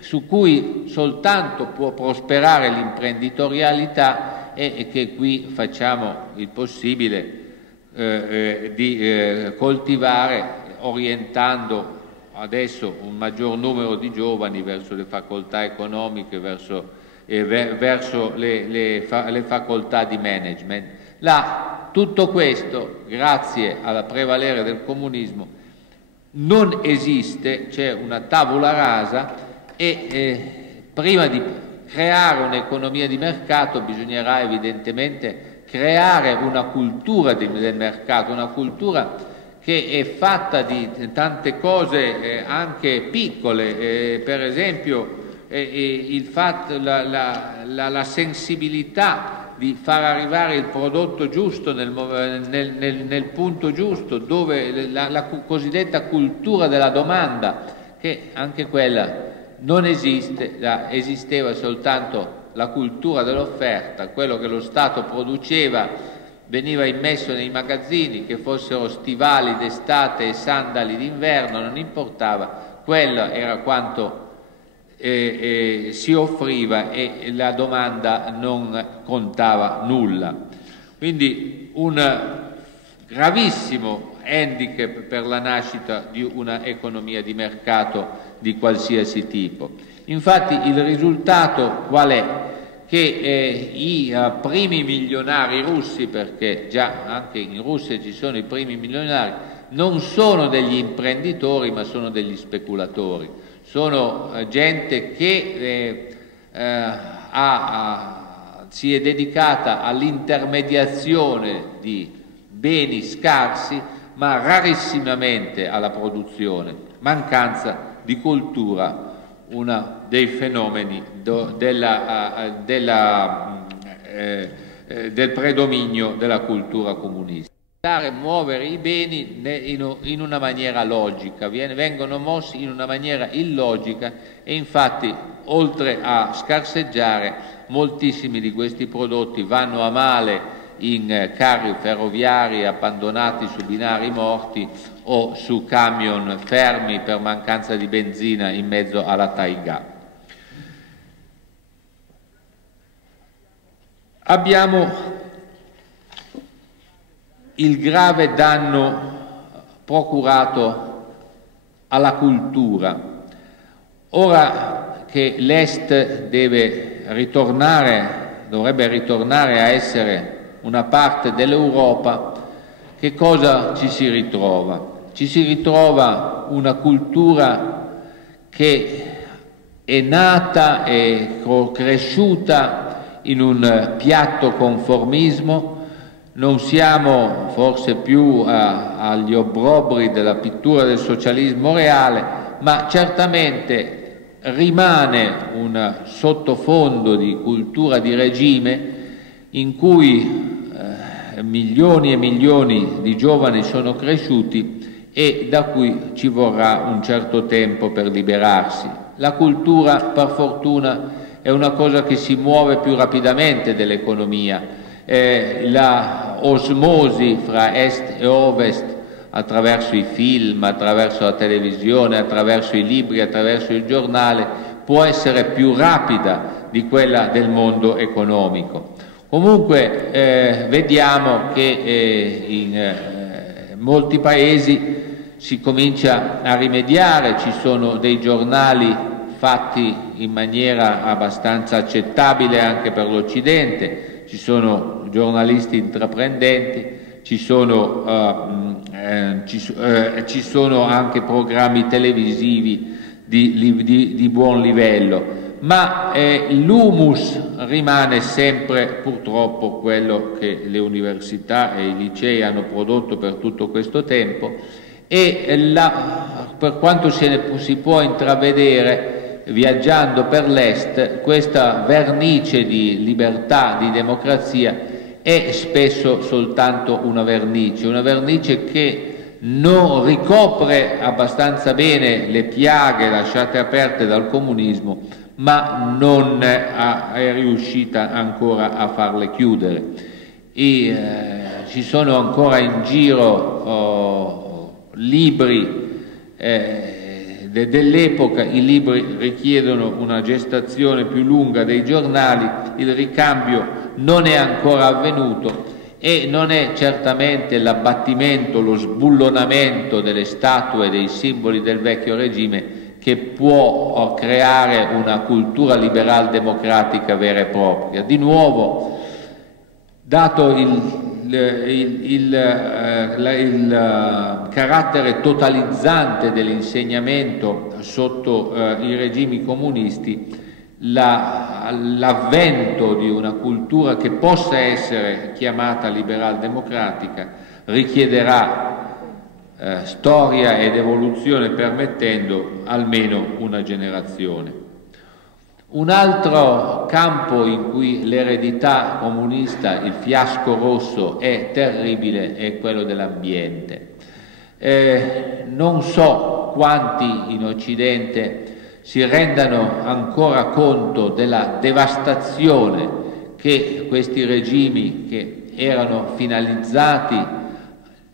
su cui soltanto può prosperare l'imprenditorialità e che qui facciamo il possibile di coltivare, orientando adesso un maggior numero di giovani verso le facoltà economiche, verso le facoltà di management. Tutto questo, grazie al prevalere del comunismo, non esiste, c'è una tabula rasa e prima di creare un'economia di mercato bisognerà evidentemente creare una cultura del mercato, una cultura che è fatta di tante cose anche piccole, per esempio la sensibilità di far arrivare il prodotto giusto nel punto giusto, dove la cosiddetta cultura della domanda, che anche quella non esiste, esisteva soltanto la cultura dell'offerta, quello che lo Stato produceva veniva immesso nei magazzini, che fossero stivali d'estate e sandali d'inverno, non importava, quello era quanto si offriva e la domanda non contava nulla. Quindi un gravissimo handicap per la nascita di una economia di mercato di qualsiasi tipo. Infatti il risultato qual è? Che i primi milionari russi, perché già anche in Russia ci sono i primi milionari, non sono degli imprenditori ma sono degli speculatori. Sono gente che si è dedicata all'intermediazione di beni scarsi, ma rarissimamente alla produzione. Mancanza di cultura, uno dei fenomeni del predominio della cultura comunista. Muovere i beni in una maniera logica, vengono mossi in una maniera illogica e infatti oltre a scarseggiare moltissimi di questi prodotti vanno a male in carri ferroviari abbandonati su binari morti o su camion fermi per mancanza di benzina in mezzo alla taigà. Abbiamo il grave danno procurato alla cultura. Ora che l'Est dovrebbe ritornare a essere una parte dell'Europa, che cosa ci si ritrova? Ci si ritrova una cultura che è nata e cresciuta in un piatto conformismo. Non siamo forse più agli obbrobri della pittura del socialismo reale, ma certamente rimane un sottofondo di cultura di regime in cui milioni e milioni di giovani sono cresciuti e da cui ci vorrà un certo tempo per liberarsi. La cultura, per fortuna, è una cosa che si muove più rapidamente dell'economia. La osmosi fra est e ovest attraverso i film, attraverso la televisione, attraverso i libri, attraverso il giornale può essere più rapida di quella del mondo economico. Comunque vediamo che in molti paesi si comincia a rimediare, ci sono dei giornali fatti in maniera abbastanza accettabile anche per l'Occidente, ci sono giornalisti intraprendenti, ci sono anche programmi televisivi di buon livello, ma l'humus rimane sempre purtroppo quello che le università e i licei hanno prodotto per tutto questo tempo e per quanto si può intravedere viaggiando per l'Est, questa vernice di libertà, di democrazia è spesso soltanto una vernice che non ricopre abbastanza bene le piaghe lasciate aperte dal comunismo, ma non è riuscita ancora a farle chiudere. Ci sono ancora in giro libri dell'epoca, i libri richiedono una gestazione più lunga dei giornali, il ricambio non è ancora avvenuto e non è certamente l'abbattimento, lo sbullonamento delle statue e dei simboli del vecchio regime che può creare una cultura liberal democratica vera e propria. Di nuovo, dato il carattere totalizzante dell'insegnamento sotto i regimi comunisti, l'avvento di una cultura che possa essere chiamata liberal democratica richiederà storia ed evoluzione permettendo almeno una generazione. Un altro campo in cui l'eredità comunista, il fiasco rosso, è terribile è quello dell'ambiente. Non so quanti in Occidente si rendano ancora conto della devastazione che questi regimi, che erano finalizzati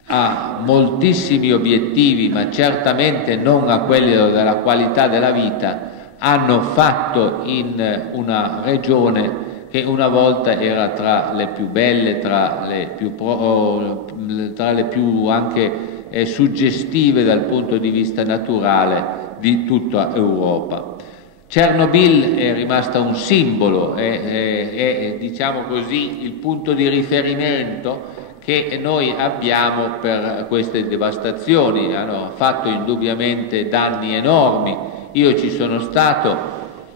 a moltissimi obiettivi, ma certamente non a quelli della qualità della vita, hanno fatto in una regione che una volta era tra le più belle, tra le più anche suggestive dal punto di vista naturale di tutta Europa. Chernobyl è rimasta un simbolo, è diciamo così il punto di riferimento che noi abbiamo per queste devastazioni. Hanno fatto indubbiamente danni enormi. Io ci sono stato,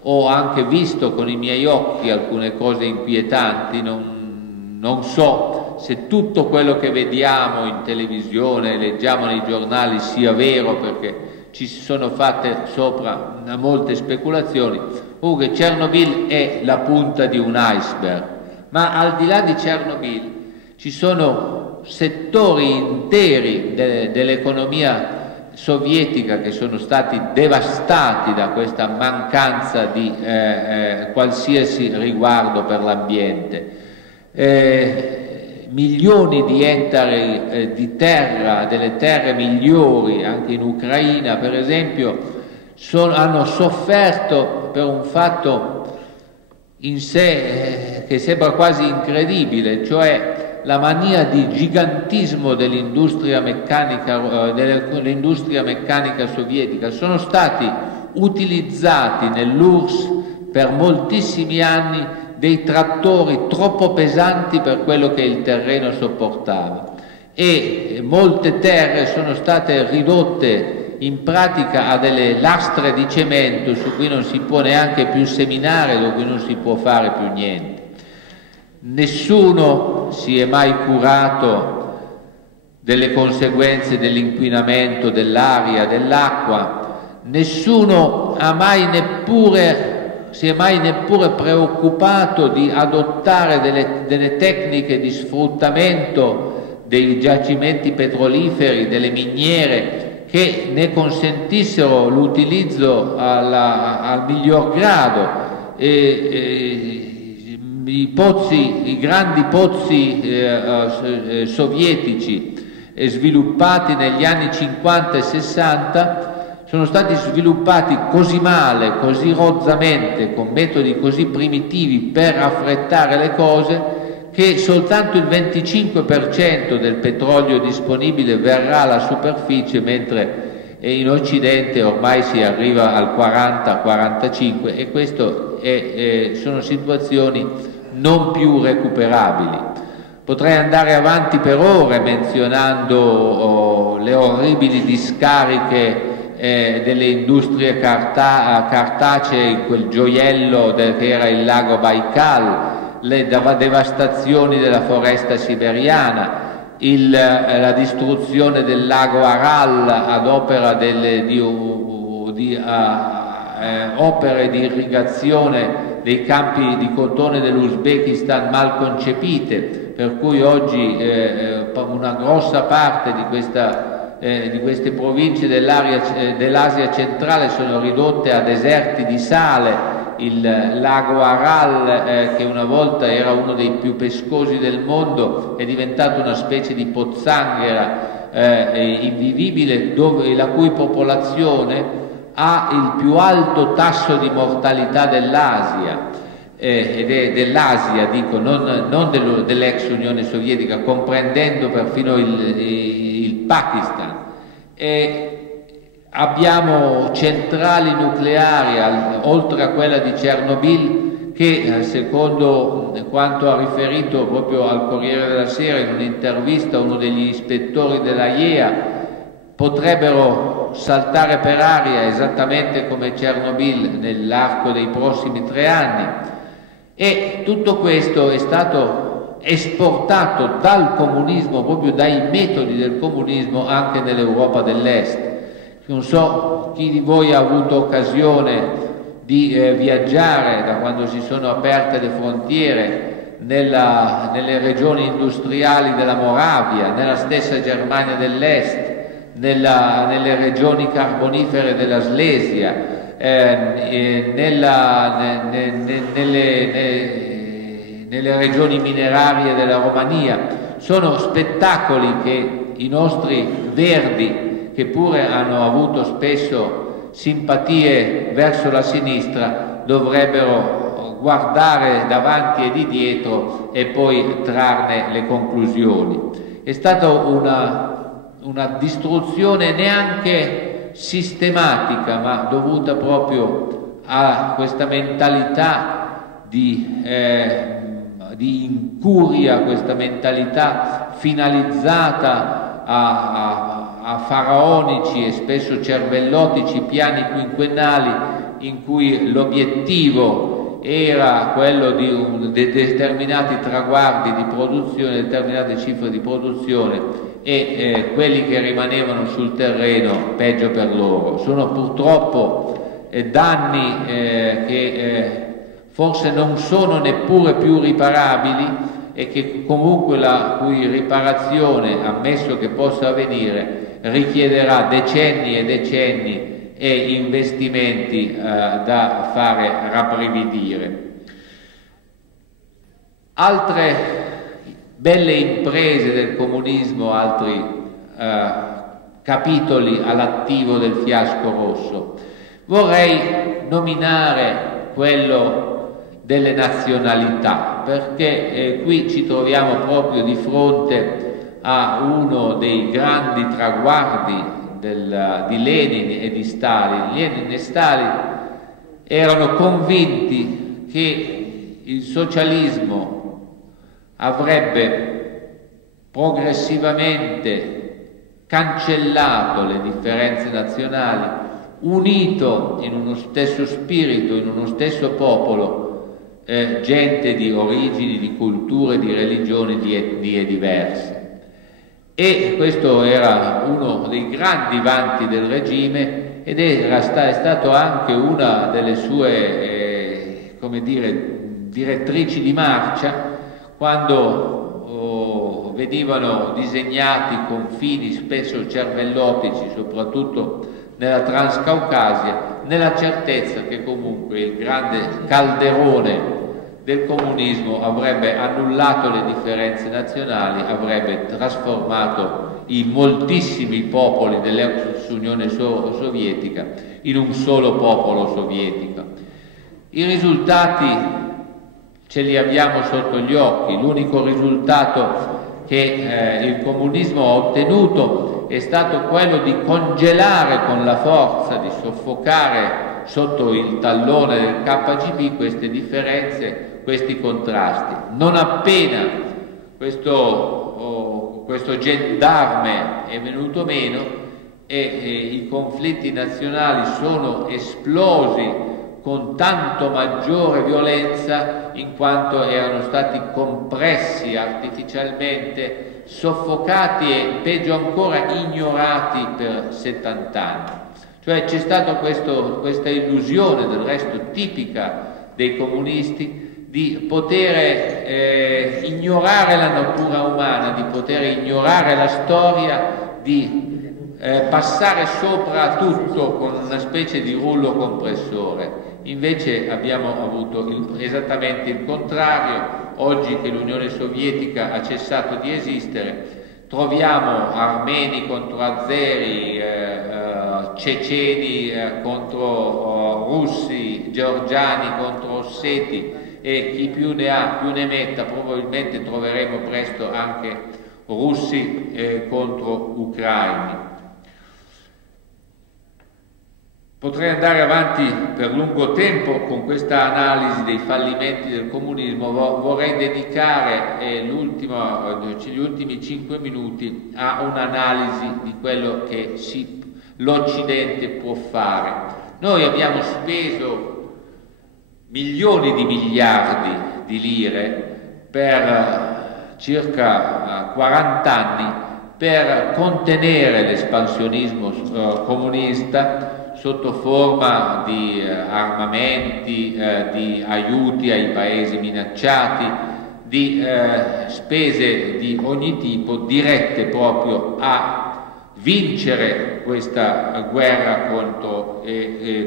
ho anche visto con i miei occhi alcune cose inquietanti, non so se tutto quello che vediamo in televisione, leggiamo nei giornali sia vero, perché ci si sono fatte sopra molte speculazioni. Comunque Chernobyl è la punta di un iceberg, ma al di là di Chernobyl ci sono settori interi dell'economia sovietica che sono stati devastati da questa mancanza di qualsiasi riguardo per l'ambiente. Milioni di ettari di terra, delle terre migliori, anche in Ucraina per esempio, hanno sofferto per un fatto in sé che sembra quasi incredibile, cioè la mania di gigantismo dell'industria meccanica sovietica. Sono stati utilizzati nell'URSS per moltissimi anni dei trattori troppo pesanti per quello che il terreno sopportava, e molte terre sono state ridotte in pratica a delle lastre di cemento su cui non si può neanche più seminare, dove non si può fare più niente. Nessuno si è mai curato delle conseguenze dell'inquinamento dell'aria, dell'acqua, nessuno si è mai neppure preoccupato di adottare delle tecniche di sfruttamento dei giacimenti petroliferi, delle miniere, che ne consentissero l'utilizzo al miglior grado. I grandi pozzi sovietici sviluppati negli anni 50 e 60 sono stati sviluppati così male, così rozzamente, con metodi così primitivi per affrettare le cose, che soltanto il 25% del petrolio disponibile verrà alla superficie, mentre in Occidente ormai si arriva al 40-45%, e questo sono situazioni non più recuperabili. Potrei andare avanti per ore menzionando le orribili discariche delle industrie cartacee in quel gioiello che era il lago Baikal, le devastazioni della foresta siberiana, la distruzione del lago Aral ad opera di opere di irrigazione dei campi di cotone dell'Uzbekistan mal concepite, per cui oggi una grossa parte di queste province dell'Asia centrale sono ridotte a deserti di sale. Il lago Aral, che una volta era uno dei più pescosi del mondo, è diventato una specie di pozzanghera invivibile, la cui popolazione ha il più alto tasso di mortalità dell'Asia, ed è dell'Asia, dico, non dell'ex Unione Sovietica, comprendendo perfino il Pakistan. Abbiamo centrali nucleari, oltre a quella di Chernobyl, che secondo quanto ha riferito proprio al Corriere della Sera in un'intervista uno degli ispettori della IAEA, potrebbero saltare per aria esattamente come Chernobyl nell'arco dei prossimi 3 anni. E tutto questo è stato esportato dal comunismo, proprio dai metodi del comunismo, anche nell'Europa dell'Est. Non so chi di voi ha avuto occasione di viaggiare da quando si sono aperte le frontiere nelle regioni industriali della Moravia, nella stessa Germania dell'Est, nelle regioni carbonifere della Slesia, nelle regioni minerarie della Romania. Sono spettacoli che i nostri verdi, che pure hanno avuto spesso simpatie verso la sinistra, dovrebbero guardare davanti e di dietro e poi trarne le conclusioni. È stata una distruzione neanche sistematica, ma dovuta proprio a questa mentalità di incuria, questa mentalità finalizzata a faraonici e spesso cervellotici piani quinquennali, in cui l'obiettivo era quello di determinati traguardi di produzione, determinate cifre di produzione, e quelli che rimanevano sul terreno peggio per loro. Sono purtroppo danni che forse non sono neppure più riparabili, e che comunque la cui riparazione, ammesso che possa avvenire, richiederà decenni e decenni e investimenti da fare rabbrividire. Altre belle imprese del comunismo, altri capitoli all'attivo del fiasco rosso. Vorrei nominare quello delle nazionalità, perché qui ci troviamo proprio di fronte a uno dei grandi traguardi di Lenin e di Stalin. Lenin e Stalin erano convinti che il socialismo avrebbe progressivamente cancellato le differenze nazionali, unito in uno stesso spirito, in uno stesso popolo, gente di origini, di culture, di religioni, di etnie diverse. E questo era uno dei grandi vanti del regime, ed è stato anche una delle sue come dire, direttrici di marcia, quando venivano disegnati confini spesso cervellotici, soprattutto nella Transcaucasia, nella certezza che comunque il grande calderone del comunismo avrebbe annullato le differenze nazionali, avrebbe trasformato i moltissimi popoli dell'ex Unione Sovietica in un solo popolo sovietico. I risultati ce li abbiamo sotto gli occhi. L'unico risultato che il comunismo ha ottenuto è stato quello di congelare con la forza, di soffocare sotto il tallone del KGB queste differenze, questi contrasti. Non appena questo gendarme è venuto meno e i conflitti nazionali sono esplosi con tanto maggiore violenza, in quanto erano stati compressi artificialmente, soffocati e peggio ancora ignorati per 70 anni. Cioè c'è stata questa illusione, del resto tipica dei comunisti, di poter ignorare la natura umana, di poter ignorare la storia, di passare sopra a tutto con una specie di rullo compressore. Invece abbiamo avuto esattamente il contrario. Oggi che l'Unione Sovietica ha cessato di esistere, troviamo armeni contro azeri, ceceni contro russi, georgiani contro osseti, e chi più ne ha più ne metta. Probabilmente troveremo presto anche russi contro ucraini. Potrei andare avanti per lungo tempo con questa analisi dei fallimenti del comunismo. Vorrei dedicare gli ultimi 5 minuti a un'analisi di quello che l'Occidente può fare. Noi abbiamo speso milioni di miliardi di lire per circa 40 anni per contenere l'espansionismo comunista sotto forma di armamenti, di aiuti ai paesi minacciati, di spese di ogni tipo dirette proprio a vincere questa guerra contro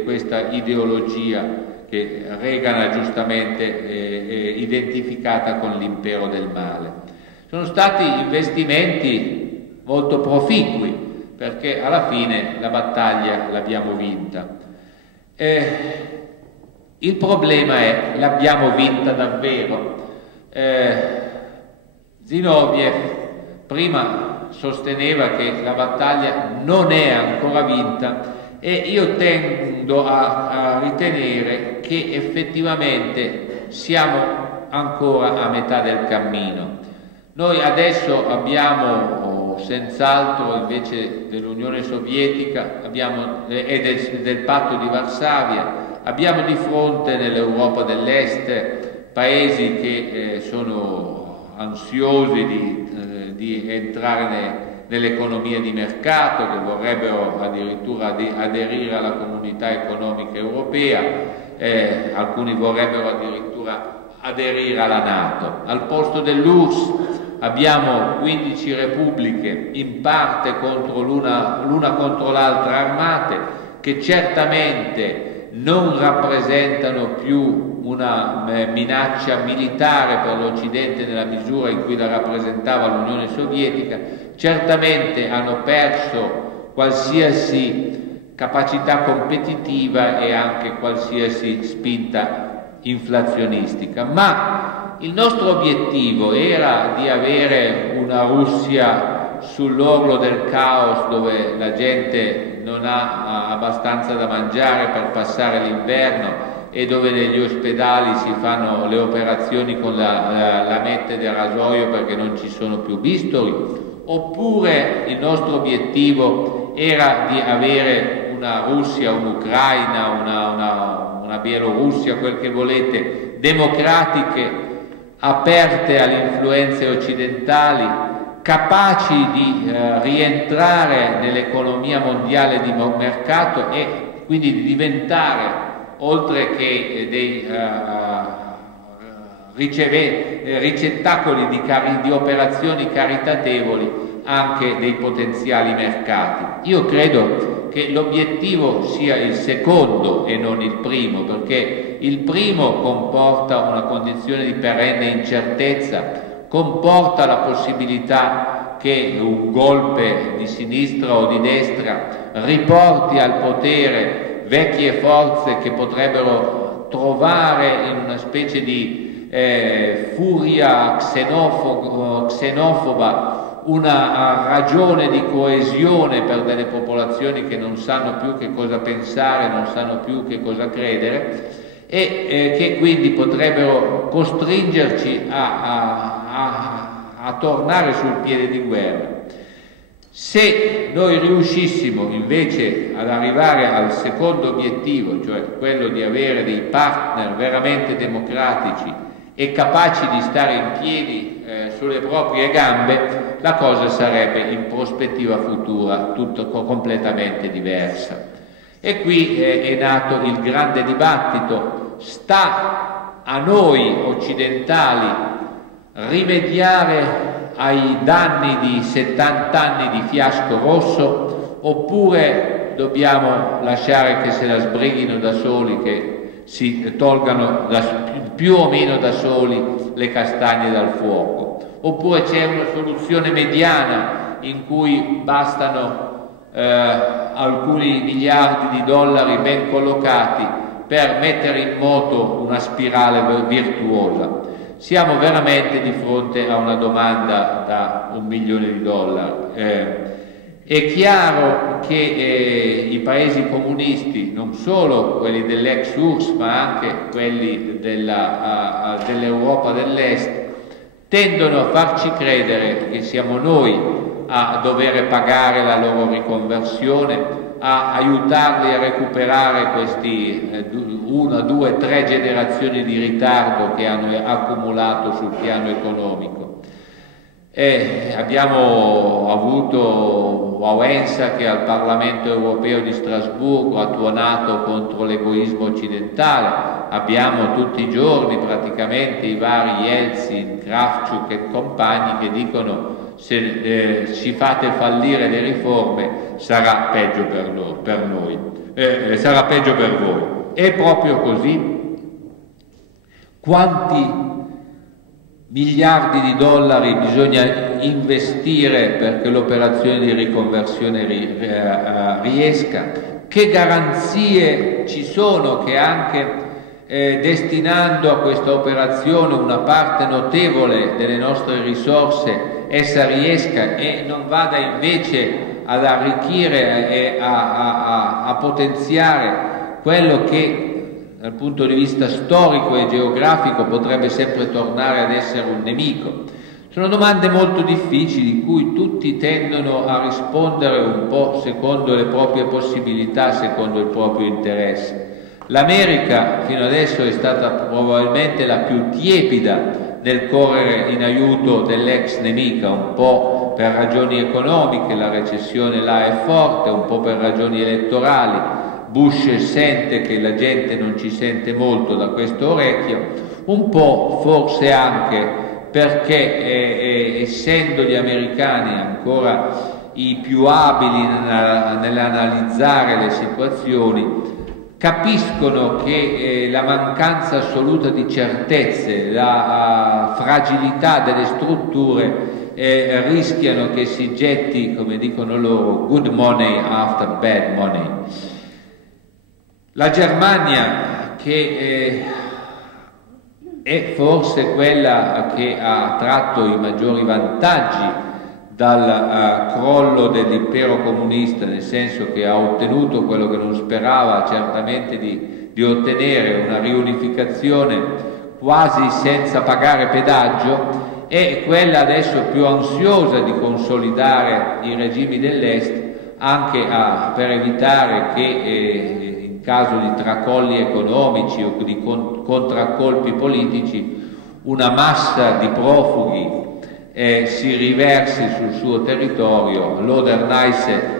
questa ideologia che Reagan ha giustamente identificata con l'impero del male. Sono stati investimenti molto proficui, perché alla fine la battaglia l'abbiamo vinta. Il problema è: l'abbiamo vinta davvero? Zinoviev prima sosteneva che la battaglia non è ancora vinta, e io tendo a ritenere che effettivamente siamo ancora a metà del cammino. Noi adesso abbiamo, senz'altro, invece dell'Unione Sovietica e del Patto di Varsavia, abbiamo di fronte nell'Europa dell'Est paesi che sono ansiosi di entrare nell'economia di mercato, che vorrebbero addirittura aderire alla Comunità Economica Europea, alcuni vorrebbero addirittura aderire alla NATO. Al posto dell'URSS abbiamo 15 repubbliche, in parte l'una contro l'altra armate, che certamente non rappresentano più una minaccia militare per l'Occidente nella misura in cui la rappresentava l'Unione Sovietica. Certamente hanno perso qualsiasi capacità competitiva e anche qualsiasi spinta inflazionistica, ma il nostro obiettivo era di avere una Russia sull'orlo del caos, dove la gente non ha abbastanza da mangiare per passare l'inverno e dove negli ospedali si fanno le operazioni con la lametta di rasoio perché non ci sono più bisturi? Oppure il nostro obiettivo era di avere una Russia, un'Ucraina, una Bielorussia, quel che volete, democratiche, aperte alle influenze occidentali, capaci di rientrare nell'economia mondiale di mercato e quindi di diventare, oltre che dei ricettacoli di operazioni caritatevoli, anche dei potenziali mercati. Io credo che l'obiettivo sia il secondo e non il primo, perché il primo comporta una condizione di perenne incertezza, comporta la possibilità che un golpe di sinistra o di destra riporti al potere vecchie forze che potrebbero trovare in una specie di furia xenofoba una ragione di coesione per delle popolazioni che non sanno più che cosa pensare, non sanno più che cosa credere, e che quindi potrebbero costringerci a tornare sul piede di guerra. Se noi riuscissimo invece ad arrivare al secondo obiettivo, cioè quello di avere dei partner veramente democratici e capaci di stare in piedi sulle proprie gambe, la cosa sarebbe in prospettiva futura tutto completamente diversa. E qui è nato il grande dibattito: sta a noi occidentali rimediare ai danni di 70 anni di fiasco rosso, oppure dobbiamo lasciare che se la sbrighino da soli, che si tolgano più o meno da soli le castagne dal fuoco? Oppure c'è una soluzione mediana in cui bastano alcuni miliardi di dollari ben collocati per mettere in moto una spirale virtuosa. Siamo veramente di fronte a una domanda da $1 milione. È chiaro che i paesi comunisti, non solo quelli dell'ex URSS ma anche quelli dell'Europa dell'Est, tendono a farci credere che siamo noi a dover pagare la loro riconversione, a aiutarli a recuperare questi 1, 2, 3 generazioni di ritardo che hanno accumulato sul piano economico. Abbiamo avuto Wałęsa che al Parlamento europeo di Strasburgo ha tuonato contro l'egoismo occidentale, abbiamo tutti i giorni praticamente i vari Yeltsin, Kravchuk e compagni che dicono: se ci fate fallire le riforme sarà peggio per noi, sarà peggio per voi. È proprio così? Quanti miliardi di dollari bisogna investire perché l'operazione di riconversione riesca? Che garanzie ci sono che anche destinando a questa operazione una parte notevole delle nostre risorse essa riesca e non vada invece ad arricchire e a potenziare quello che dal punto di vista storico e geografico potrebbe sempre tornare ad essere un nemico? Sono domande molto difficili cui tutti tendono a rispondere un po' secondo le proprie possibilità, secondo il proprio interesse. L'America fino adesso è stata probabilmente la più tiepida nel correre in aiuto dell'ex nemica, un po' per ragioni economiche, la recessione là è forte, un po' per ragioni elettorali. Bush sente che la gente non ci sente molto da questo orecchio, un po' forse anche perché essendo gli americani ancora i più abili nell'analizzare le situazioni, capiscono che la mancanza assoluta di certezze, la fragilità delle strutture rischiano che si getti, come dicono loro, good money after bad money. La Germania, che è forse quella che ha tratto i maggiori vantaggi dal crollo dell'impero comunista, nel senso che ha ottenuto quello che non sperava certamente di ottenere, una riunificazione quasi senza pagare pedaggio, è quella adesso più ansiosa di consolidare i regimi dell'Est, anche per evitare che in caso di tracolli economici o di contraccolpi politici una massa di profughi si riversi sul suo territorio. L'Oder-Neisse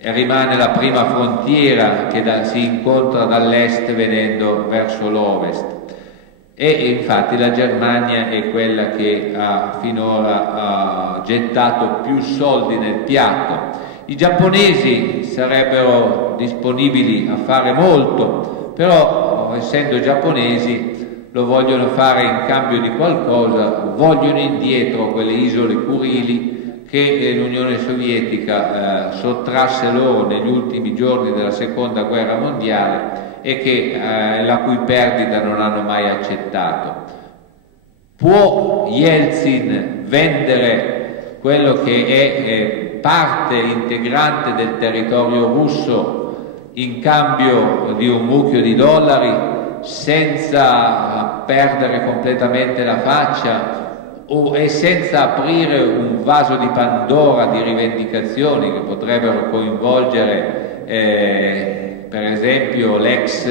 rimane la prima frontiera che si incontra dall'est venendo verso l'ovest, e infatti la Germania è quella che ha finora gettato più soldi nel piatto. I giapponesi sarebbero disponibili a fare molto, però essendo giapponesi lo vogliono fare in cambio di qualcosa, vogliono indietro quelle isole Kurili che l'Unione Sovietica sottrasse loro negli ultimi giorni della Seconda Guerra Mondiale e che la cui perdita non hanno mai accettato. Può Yeltsin vendere quello che è parte integrante del territorio russo in cambio di un mucchio di dollari senza perdere completamente la faccia e senza aprire un vaso di Pandora di rivendicazioni che potrebbero coinvolgere per esempio l'ex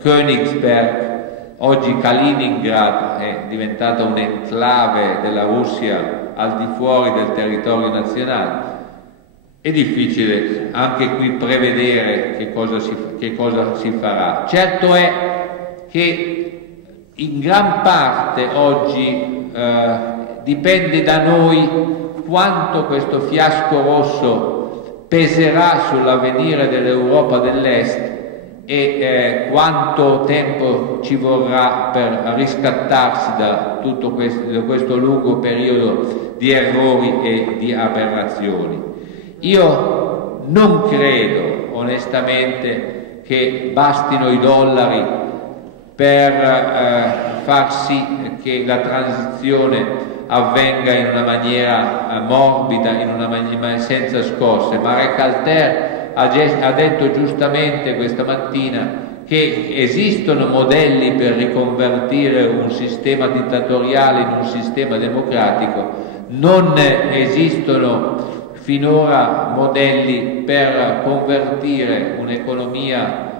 Königsberg, oggi Kaliningrad è diventata un'enclave della Russia al di fuori del territorio nazionale. È difficile anche qui prevedere che cosa si farà. Certo è che in gran parte oggi dipende da noi quanto questo fiasco rosso peserà sull'avvenire dell'Europa dell'Est e quanto tempo ci vorrà per riscattarsi da tutto questo lungo periodo di errori e di aberrazioni. Io Non credo onestamente che bastino i dollari per far sì che la transizione avvenga in una maniera morbida, senza scosse. Ma Recalter ha detto giustamente questa mattina che esistono modelli per riconvertire un sistema dittatoriale in un sistema democratico, non esistono finora modelli per convertire un'economia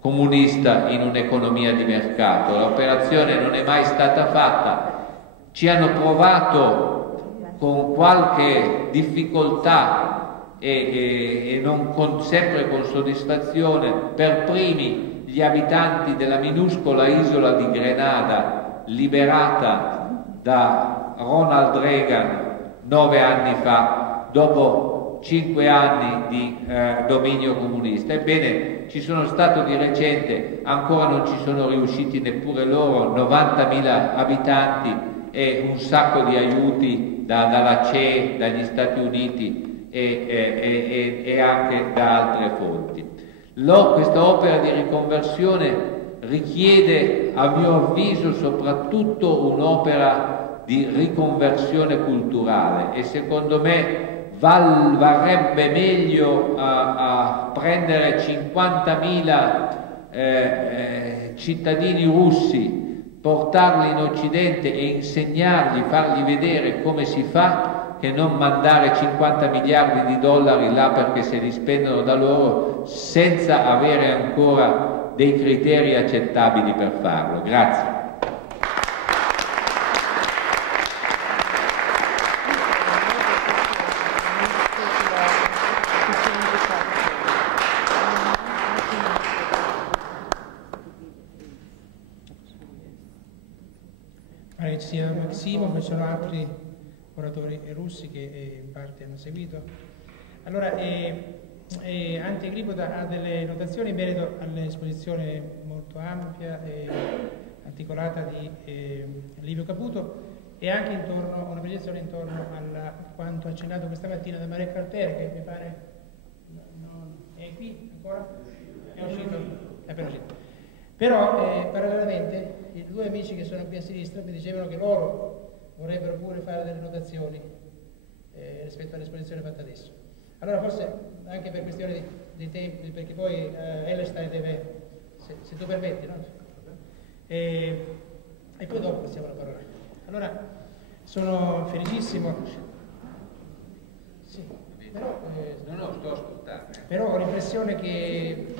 comunista in un'economia di mercato. L'operazione non è mai stata fatta. Ci hanno provato con qualche difficoltà e non sempre con soddisfazione per primi gli abitanti della minuscola isola di Grenada, liberata da Ronald Reagan 9 anni fa, dopo 5 anni di dominio comunista. Ebbene, ci sono stato di recente, ancora non ci sono riusciti neppure loro, 90.000 abitanti e un sacco di aiuti dalla CE, dagli Stati Uniti e anche da altre fonti. Questa opera di riconversione richiede, a mio avviso, soprattutto un'opera di riconversione culturale e secondo me varrebbe meglio a prendere 50.000 cittadini russi, portarli in Occidente e insegnargli, fargli vedere come si fa, che non mandare 50 miliardi di dollari là perché se li spendono da loro senza avere ancora dei criteri accettabili per farlo. Grazie. Pare ci sia Massimo, ma ci sono altri oratori russi che in parte hanno seguito. Allora, Antigripoda ha delle notazioni in merito all'esposizione molto ampia e articolata di Livio Caputo e anche intorno a una proiezione intorno a quanto accennato questa mattina da Maria Calter, che mi pare è qui ancora? È uscito? È appena uscito. Però parallelamente i due amici che sono qui a sinistra mi dicevano che loro vorrebbero pure fare delle notazioni rispetto all'esposizione fatta adesso. Allora forse anche per questione di tempi, perché poi Ellerstein deve, se tu permetti, no? E poi dopo passiamo la parola. Allora sono felicissimo. Sì, però, no, sto ascoltando. Però ho l'impressione che...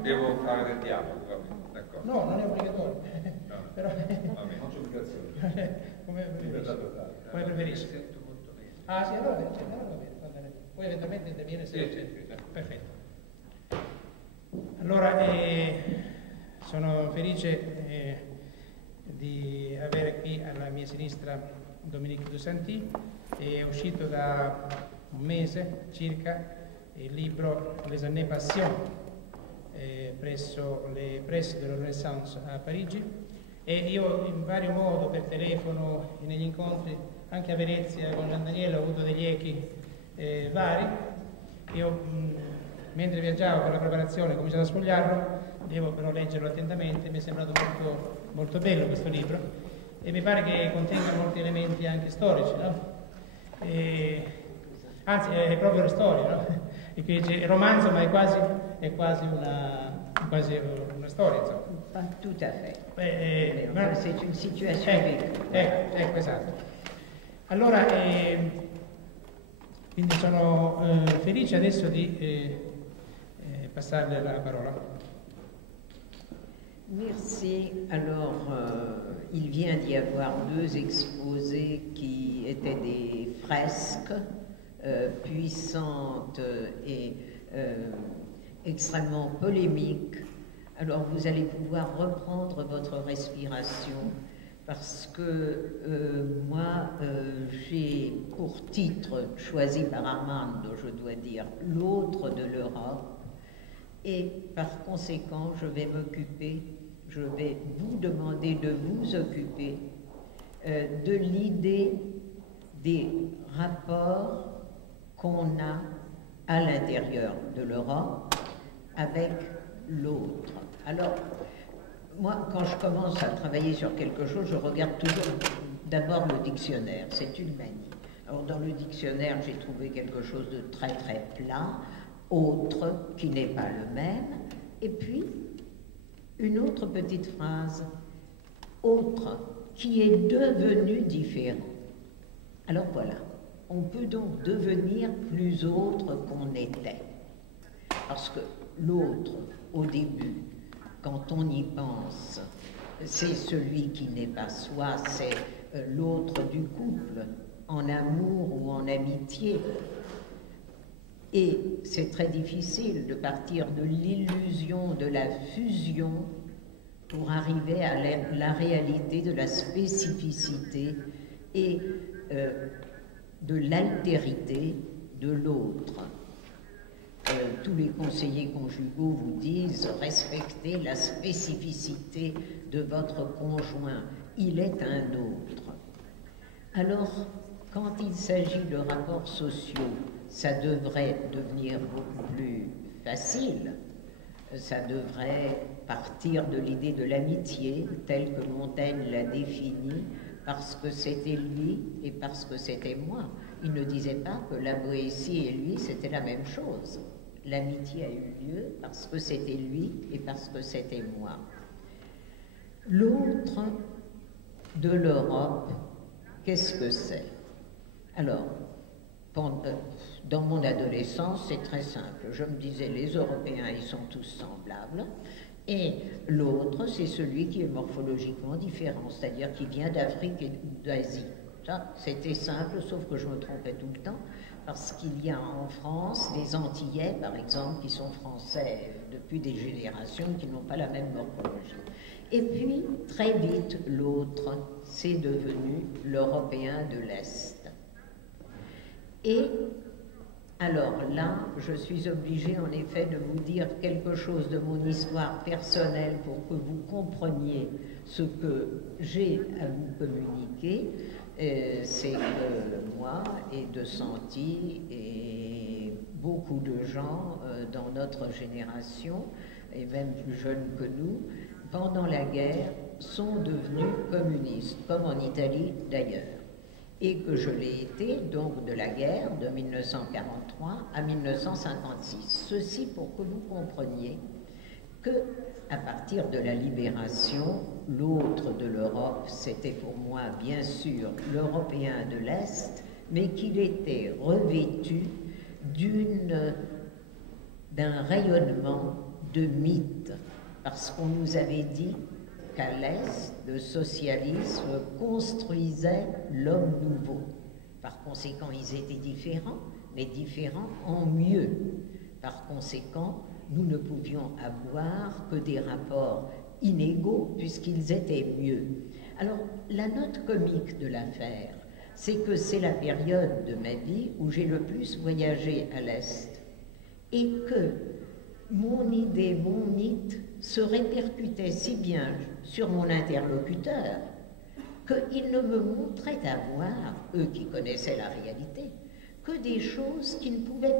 devo fare del dialogo, va bene. No, non è obbligatorio. No. Però... non c'è obbligazione. Come preferisci? Ah sì, allora va bene. Poi eventualmente interviene se c'è. Perfetto. Allora, sono felice di avere qui alla mia sinistra Dominique Dusanti. È uscito da un mese circa il libro Les années passion presso le pressi della Renaissance a Parigi, e io in vario modo, per telefono, negli incontri anche a Venezia con Gian Daniele, ho avuto degli echi vari. Io mentre viaggiavo per la preparazione ho cominciato a sfogliarlo, devo però leggerlo attentamente, mi è sembrato molto, molto bello questo libro e mi pare che contenga molti elementi anche storici, no? Anzi è proprio la storia, no? E qui c'è romanzo, ma è quasi una storia, insomma. Pas tout à fait. C'est une situation ecco, esatto. Allora, quindi sono felice adesso di passarle la parola. Merci. Alors, il vient d'y avoir deux exposés qui étaient des fresques puissantes et extrêmement polémiques. Alors vous allez pouvoir reprendre votre respiration parce que moi j'ai pour titre choisi par Armando, je dois dire, l'autre de l'Europe, et par conséquent je vais vous demander de vous occuper de l'idée des rapports qu'on a à l'intérieur de l'Europe avec l'autre. Alors, moi, quand je commence à travailler sur quelque chose, je regarde toujours d'abord le dictionnaire, c'est une manie. Alors, dans le dictionnaire, j'ai trouvé quelque chose de très très plat, autre qui n'est pas le même, et puis une autre petite phrase, autre qui est devenu différent. Alors voilà, on peut donc devenir plus autre qu'on était. Parce que l'autre, au début, quand on y pense, c'est celui qui n'est pas soi, c'est l'autre du couple, en amour ou en amitié. Et c'est très difficile de partir de l'illusion de la fusion pour arriver à la réalité de la spécificité et de l'altérité de l'autre. Tous les conseillers conjugaux vous disent « Respectez la spécificité de votre conjoint, il est un autre ». Alors, quand il s'agit de rapports sociaux, ça devrait devenir beaucoup plus facile. Ça devrait partir de l'idée de l'amitié, telle que Montaigne l'a définie, parce que c'était lui et parce que c'était moi. Il ne disait pas que la Boétie et lui, c'était la même chose. L'amitié a eu lieu parce que c'était lui et parce que c'était moi. L'autre de l'Europe, qu'est-ce que c'est? Alors, dans mon adolescence, c'est très simple. Je me disais, les Européens, ils sont tous semblables. Et l'autre, c'est celui qui est morphologiquement différent, c'est-à-dire qui vient d'Afrique et d'Asie. Ça, c'était simple, sauf que je me trompais tout le temps, parce qu'il y a en France des Antillais, par exemple, qui sont français depuis des générations, qui n'ont pas la même morphologie. Et puis, très vite, l'autre, c'est devenu l'Européen de l'Est. Et alors là, je suis obligée en effet de vous dire quelque chose de mon histoire personnelle pour que vous compreniez ce que j'ai à vous communiquer. C'est que moi et de Santi et beaucoup de gens dans notre génération, et même plus jeunes que nous, pendant la guerre, sont devenus communistes, comme en Italie d'ailleurs. Et que je l'ai été, donc, de la guerre de 1943 à 1956. Ceci pour que vous compreniez que, à partir de la libération, l'autre de l'Europe, c'était pour moi, bien sûr, l'Européen de l'Est, mais qu'il était revêtu d'un rayonnement de mythe, parce qu'on nous avait dit qu'à l'Est, le socialisme construisait l'homme nouveau. Par conséquent, ils étaient différents, mais différents en mieux. Par conséquent, nous ne pouvions avoir que des rapports inégaux puisqu'ils étaient mieux. Alors, la note comique de l'affaire, c'est que c'est la période de ma vie où j'ai le plus voyagé à l'Est et que mon idée, mon mythe se répercutait si bien sur mon interlocuteur qu'il ne me montrait avoir, eux qui connaissaient la réalité, que des choses qui pouvaient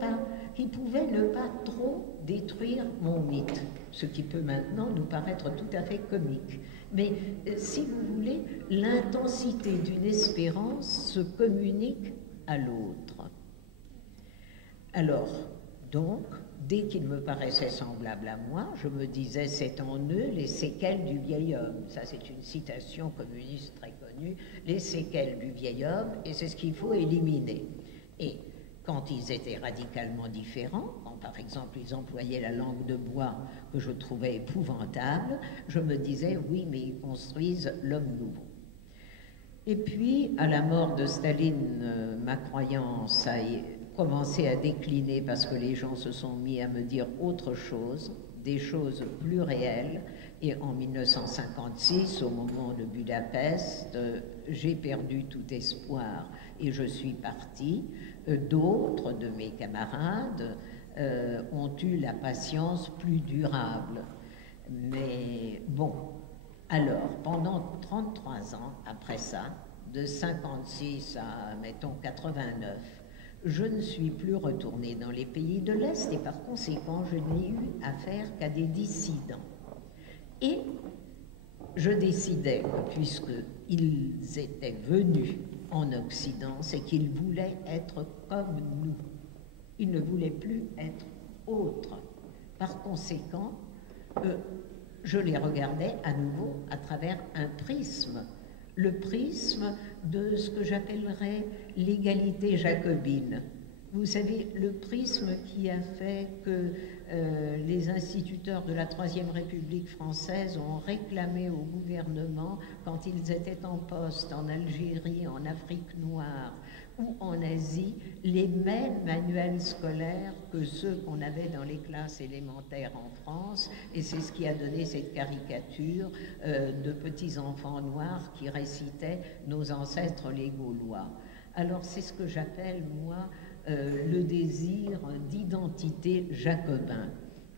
ne pas trop détruire mon mythe, ce qui peut maintenant nous paraître tout à fait comique. Mais si vous voulez, l'intensité d'une espérance se communique à l'autre. Alors, donc, dès qu'il me paraissait semblable à moi, je me disais, c'est en eux les séquelles du vieil homme. Ça, c'est une citation communiste très connue, les séquelles du vieil homme, et c'est ce qu'il faut éliminer. Et quand ils étaient radicalement différents, quand par exemple ils employaient la langue de bois que je trouvais épouvantable, je me disais, oui, mais ils construisent l'homme nouveau. Et puis, à la mort de Staline, ma croyance a commencé à décliner parce que les gens se sont mis à me dire autre chose, des choses plus réelles. Et en 1956, au moment de Budapest, j'ai perdu tout espoir et je suis partie. D'autres de mes camarades ont eu la patience plus durable. Mais bon, alors, pendant 33 ans, après ça, de 56 à, mettons, 89, je ne suis plus retournée dans les pays de l'Est et par conséquent, je n'ai eu affaire qu'à des dissidents. Et je décidais que puisqu'ils étaient venus en Occident, c'est qu'ils voulaient être comme nous. Ils ne voulaient plus être autres. Par conséquent, je les regardais à nouveau à travers un prisme, le prisme de ce que j'appellerais l'égalité jacobine. Vous savez, le prisme qui a fait que les instituteurs de la Troisième République française ont réclamé au gouvernement, quand ils étaient en poste en Algérie, en Afrique noire ou en Asie, les mêmes manuels scolaires que ceux qu'on avait dans les classes élémentaires en France, et c'est ce qui a donné cette caricature de petits enfants noirs qui récitaient nos ancêtres les Gaulois. Alors c'est ce que j'appelle, moi, le désir d'identité jacobin.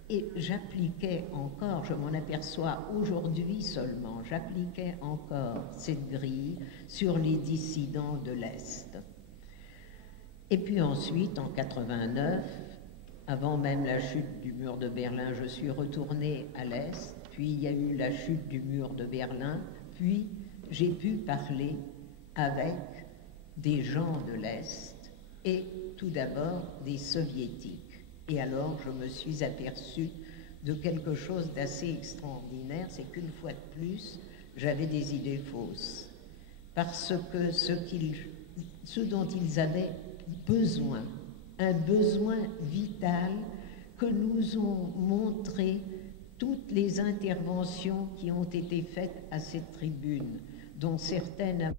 Et j'appliquais encore, je m'en aperçois aujourd'hui seulement, j'appliquais encore cette grille sur les dissidents de l'Est. Et puis ensuite, en 89, avant même la chute du mur de Berlin, je suis retournée à l'Est, puis il y a eu la chute du mur de Berlin, puis j'ai pu parler avec des gens de l'Est, et tout d'abord des soviétiques. Et alors je me suis aperçue de quelque chose d'assez extraordinaire, c'est qu'une fois de plus, j'avais des idées fausses. Parce que ce dont ils avaient besoin, un besoin vital que nous ont montré toutes les interventions qui ont été faites à cette tribune, dont certaines...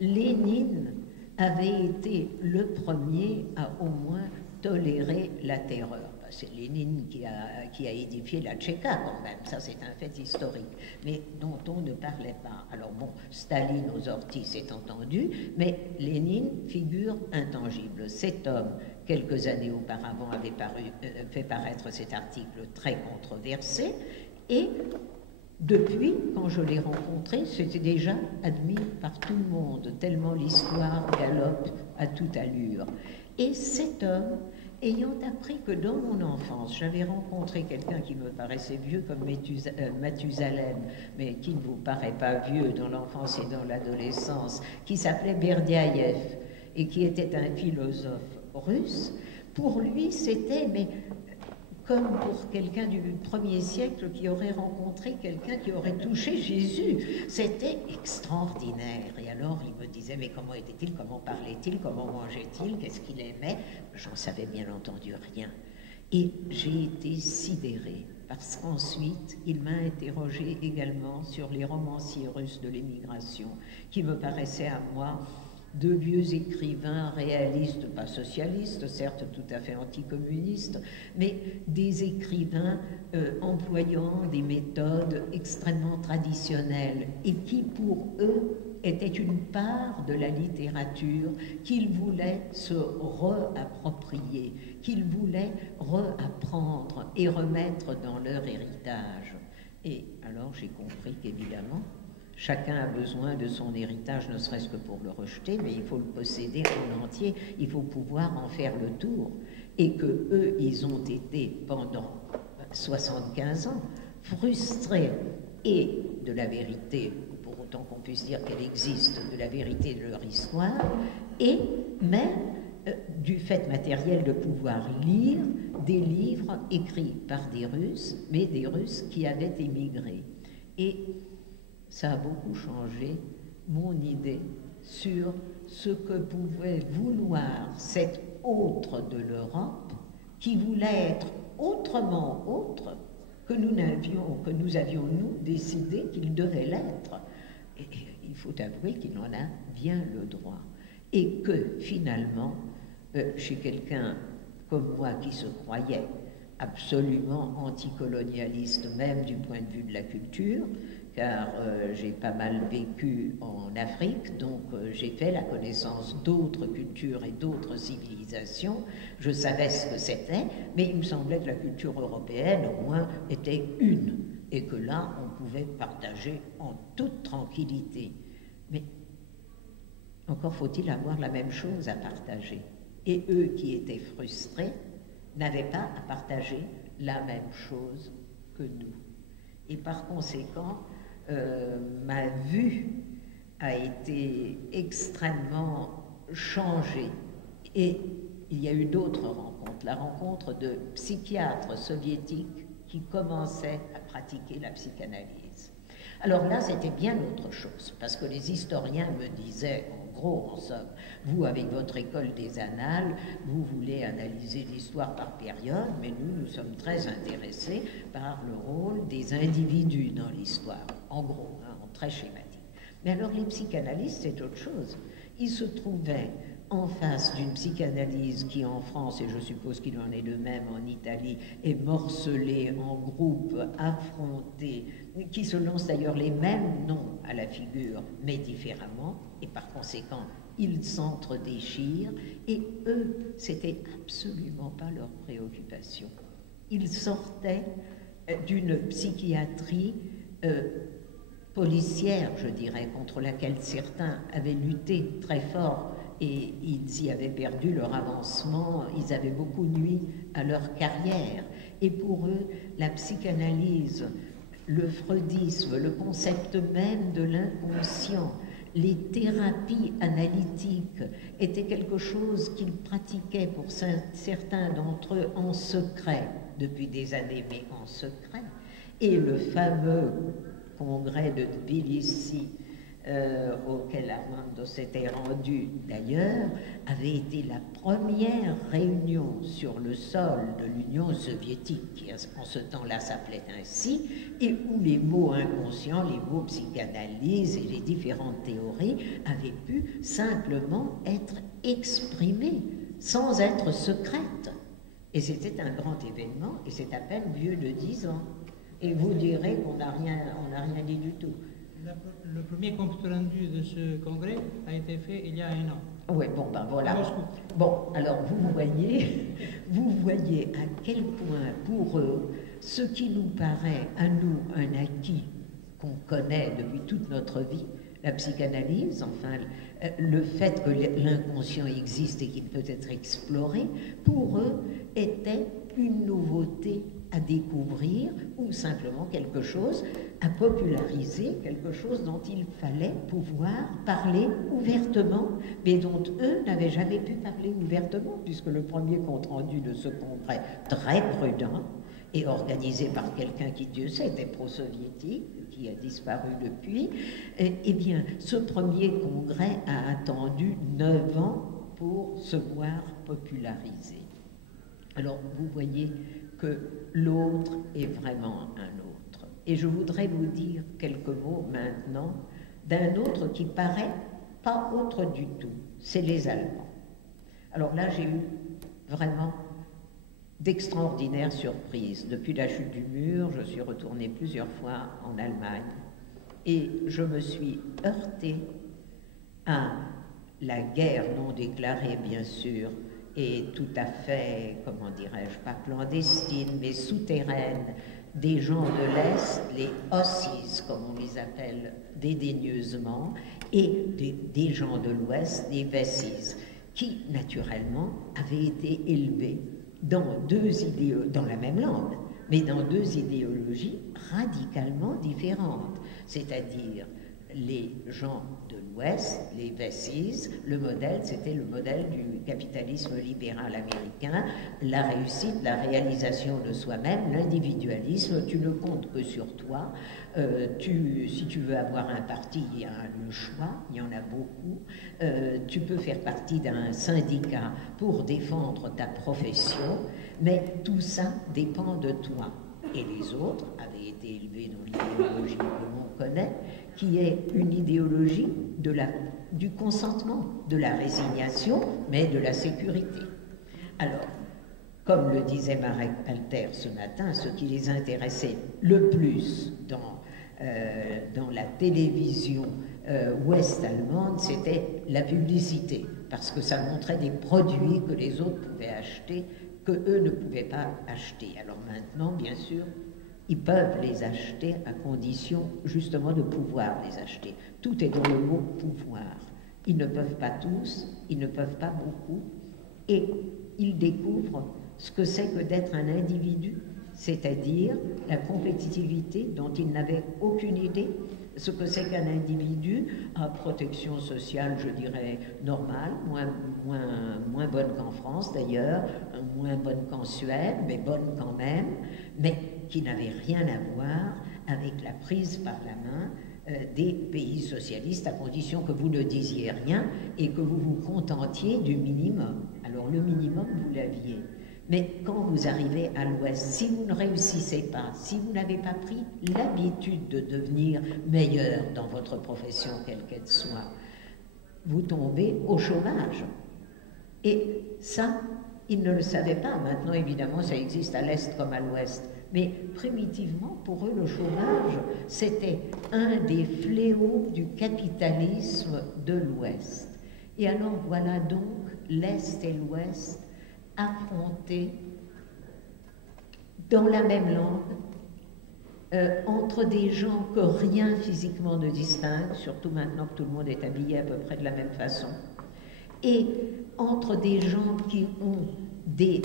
Lénine avait été le premier à au moins tolérer la terreur. C'est Lénine qui a édifié la Tchéka quand même, ça c'est un fait historique, mais dont on ne parlait pas. Alors bon, Staline aux orties c'est entendu, mais Lénine, figure intangible. Cet homme, quelques années auparavant, avait fait paraître cet article très controversé, et depuis, quand je l'ai rencontré, c'était déjà admis par tout le monde, tellement l'histoire galope à toute allure. Et cet homme, ayant appris que dans mon enfance, j'avais rencontré quelqu'un qui me paraissait vieux comme Mathusalem, mais qui ne vous paraît pas vieux dans l'enfance et dans l'adolescence, qui s'appelait Berdiaïev et qui était un philosophe russe, pour lui c'était... mais comme pour quelqu'un du 1er siècle qui aurait rencontré quelqu'un qui aurait touché Jésus. C'était extraordinaire. Et alors il me disait, mais comment était-il, comment parlait-il, comment mangeait-il, qu'est-ce qu'il aimait? J'en savais bien entendu rien. Et j'ai été sidérée, parce qu'ensuite il m'a interrogé également sur les romanciers russes de l'émigration, qui me paraissaient à moi de vieux écrivains réalistes, pas socialistes, certes tout à fait anticommunistes, mais des écrivains employant des méthodes extrêmement traditionnelles et qui, pour eux, étaient une part de la littérature qu'ils voulaient se réapproprier, qu'ils voulaient réapprendre et remettre dans leur héritage. Et alors j'ai compris qu'évidemment, chacun a besoin de son héritage, ne serait-ce que pour le rejeter, mais il faut le posséder en entier, il faut pouvoir en faire le tour. Et que eux, ils ont été pendant 75 ans frustrés et de la vérité, pour autant qu'on puisse dire qu'elle existe, de la vérité de leur histoire, et même du fait matériel de pouvoir lire des livres écrits par des Russes, mais des Russes qui avaient émigré. Et ça a beaucoup changé mon idée sur ce que pouvait vouloir cet autre de l'Europe qui voulait être autrement autre que nous avions nous décidé qu'il devait l'être. Et il faut avouer qu'il en a bien le droit. Et que finalement, chez quelqu'un comme moi qui se croyait absolument anticolonialiste, même du point de vue de la culture, car j'ai pas mal vécu en Afrique, donc j'ai fait la connaissance d'autres cultures et d'autres civilisations. Je savais ce que c'était, mais il me semblait que la culture européenne, au moins, était une, et que là, on pouvait partager en toute tranquillité. Mais Encore faut-il avoir la même chose à partager. Et eux qui étaient frustrés n'avaient pas à partager la même chose que nous. Et par conséquent, ma vue a été extrêmement changée. Et il y a eu d'autres rencontres, la rencontre de psychiatres soviétiques qui commençaient à pratiquer la psychanalyse. Alors là, c'était bien autre chose, parce que les historiens me disaient, en gros, en somme, vous, avec votre école des annales, vous voulez analyser l'histoire par période, mais nous sommes très intéressés par le rôle des individus dans l'histoire, en gros, hein, en très schématique. Mais alors, les psychanalystes, c'est autre chose. Ils se trouvaient en face d'une psychanalyse qui, en France, et je suppose qu'il en est de même en Italie, est morcelée en groupes affrontés, qui se lancent d'ailleurs les mêmes noms à la figure, mais différemment, et par conséquent, ils s'entre-déchirent, et eux, c'était absolument pas leur préoccupation. Ils sortaient d'une psychiatrie policière, je dirais, contre laquelle certains avaient lutté très fort, et ils y avaient perdu leur avancement, ils avaient beaucoup nui à leur carrière. Et pour eux, la psychanalyse, le freudisme, le concept même de l'inconscient, les thérapies analytiques étaient quelque chose qu'ils pratiquaient pour certains d'entre eux en secret, depuis des années, mais en secret. Et le fameux congrès de Tbilissi, auquel Armando s'était rendu d'ailleurs, avait été la première réunion sur le sol de l'Union soviétique, qui en ce temps-là s'appelait ainsi, et où les mots inconscients, les mots psychanalyse et les différentes théories avaient pu simplement être exprimés, sans être secrètes. Et c'était un grand événement, et c'est à peine vieux de 10 ans. Et vous direz qu'on n'a rien dit du tout. Le premier compte rendu de ce congrès a été fait il y a 1 an. Oui, bon, ben voilà. Bon, alors vous voyez à quel point pour eux, ce qui nous paraît à nous un acquis qu'on connaît depuis toute notre vie, la psychanalyse, enfin le fait que l'inconscient existe et qu'il peut être exploré, pour eux était une nouveauté à découvrir ou simplement quelque chose à populariser, quelque chose dont il fallait pouvoir parler ouvertement, mais dont eux n'avaient jamais pu parler ouvertement, puisque le premier compte-rendu de ce congrès, très prudent, et organisé par quelqu'un qui, Dieu sait, était pro-soviétique, qui a disparu depuis, eh bien, ce premier congrès a attendu 9 ans pour se voir popularisé. Alors, vous voyez que l'autre est vraiment un autre. Et je voudrais vous dire quelques mots maintenant d'un autre qui paraît pas autre du tout, c'est les Allemands. Alors là, j'ai eu vraiment d'extraordinaires surprises. Depuis la chute du mur, je suis retournée plusieurs fois en Allemagne et je me suis heurtée à la guerre non déclarée, bien sûr, et tout à fait, comment dirais-je, pas clandestine, mais souterraine, des gens de l'Est, les Ossis, comme on les appelle dédaigneusement, et des gens de l'Ouest, les Wessis, qui, naturellement, avaient été élevés dans dans la même langue, mais dans 2 idéologies radicalement différentes, c'est-à-dire les gens de l'Ouest, les Wessis, le modèle, c'était le modèle du capitalisme libéral américain, la réussite, la réalisation de soi-même, l'individualisme, tu ne comptes que sur toi, si tu veux avoir un parti, il y a le choix, il y en a beaucoup, tu peux faire partie d'un syndicat pour défendre ta profession, mais tout ça dépend de toi. Et les autres avaient été élevés dans l'idéologie que l'on connaît, qui est une idéologie du consentement, de la résignation, mais de la sécurité. Alors, comme le disait Marek Alter ce matin, ce qui les intéressait le plus dans la télévision ouest-allemande, c'était la publicité, parce que ça montrait des produits que les autres pouvaient acheter, que eux ne pouvaient pas acheter. Alors maintenant, bien sûr, ils peuvent les acheter à condition justement de pouvoir les acheter. Tout est dans le mot pouvoir. Ils ne peuvent pas tous, ils ne peuvent pas beaucoup, et ils découvrent ce que c'est que d'être un individu, c'est-à-dire la compétitivité dont ils n'avaient aucune idée, ce que c'est qu'un individu à protection sociale, je dirais, normale, moins bonne qu'en France d'ailleurs, moins bonne qu'en Suède, mais bonne quand même, mais qui n'avait rien à voir avec la prise par la main des pays socialistes, à condition que vous ne disiez rien et que vous vous contentiez du minimum. Alors le minimum, vous l'aviez. Mais quand vous arrivez à l'Ouest, si vous ne réussissez pas, si vous n'avez pas pris l'habitude de devenir meilleur dans votre profession, quelle qu'elle soit, vous tombez au chômage. Et ça, ils ne le savaient pas. Maintenant, évidemment, ça existe à l'Est comme à l'Ouest. Mais primitivement, pour eux, le chômage, c'était un des fléaux du capitalisme de l'Ouest. Et alors, voilà donc l'Est et l'Ouest affrontés dans la même langue, entre des gens que rien physiquement ne distingue, surtout maintenant que tout le monde est habillé à peu près de la même façon, et entre des gens qui ont des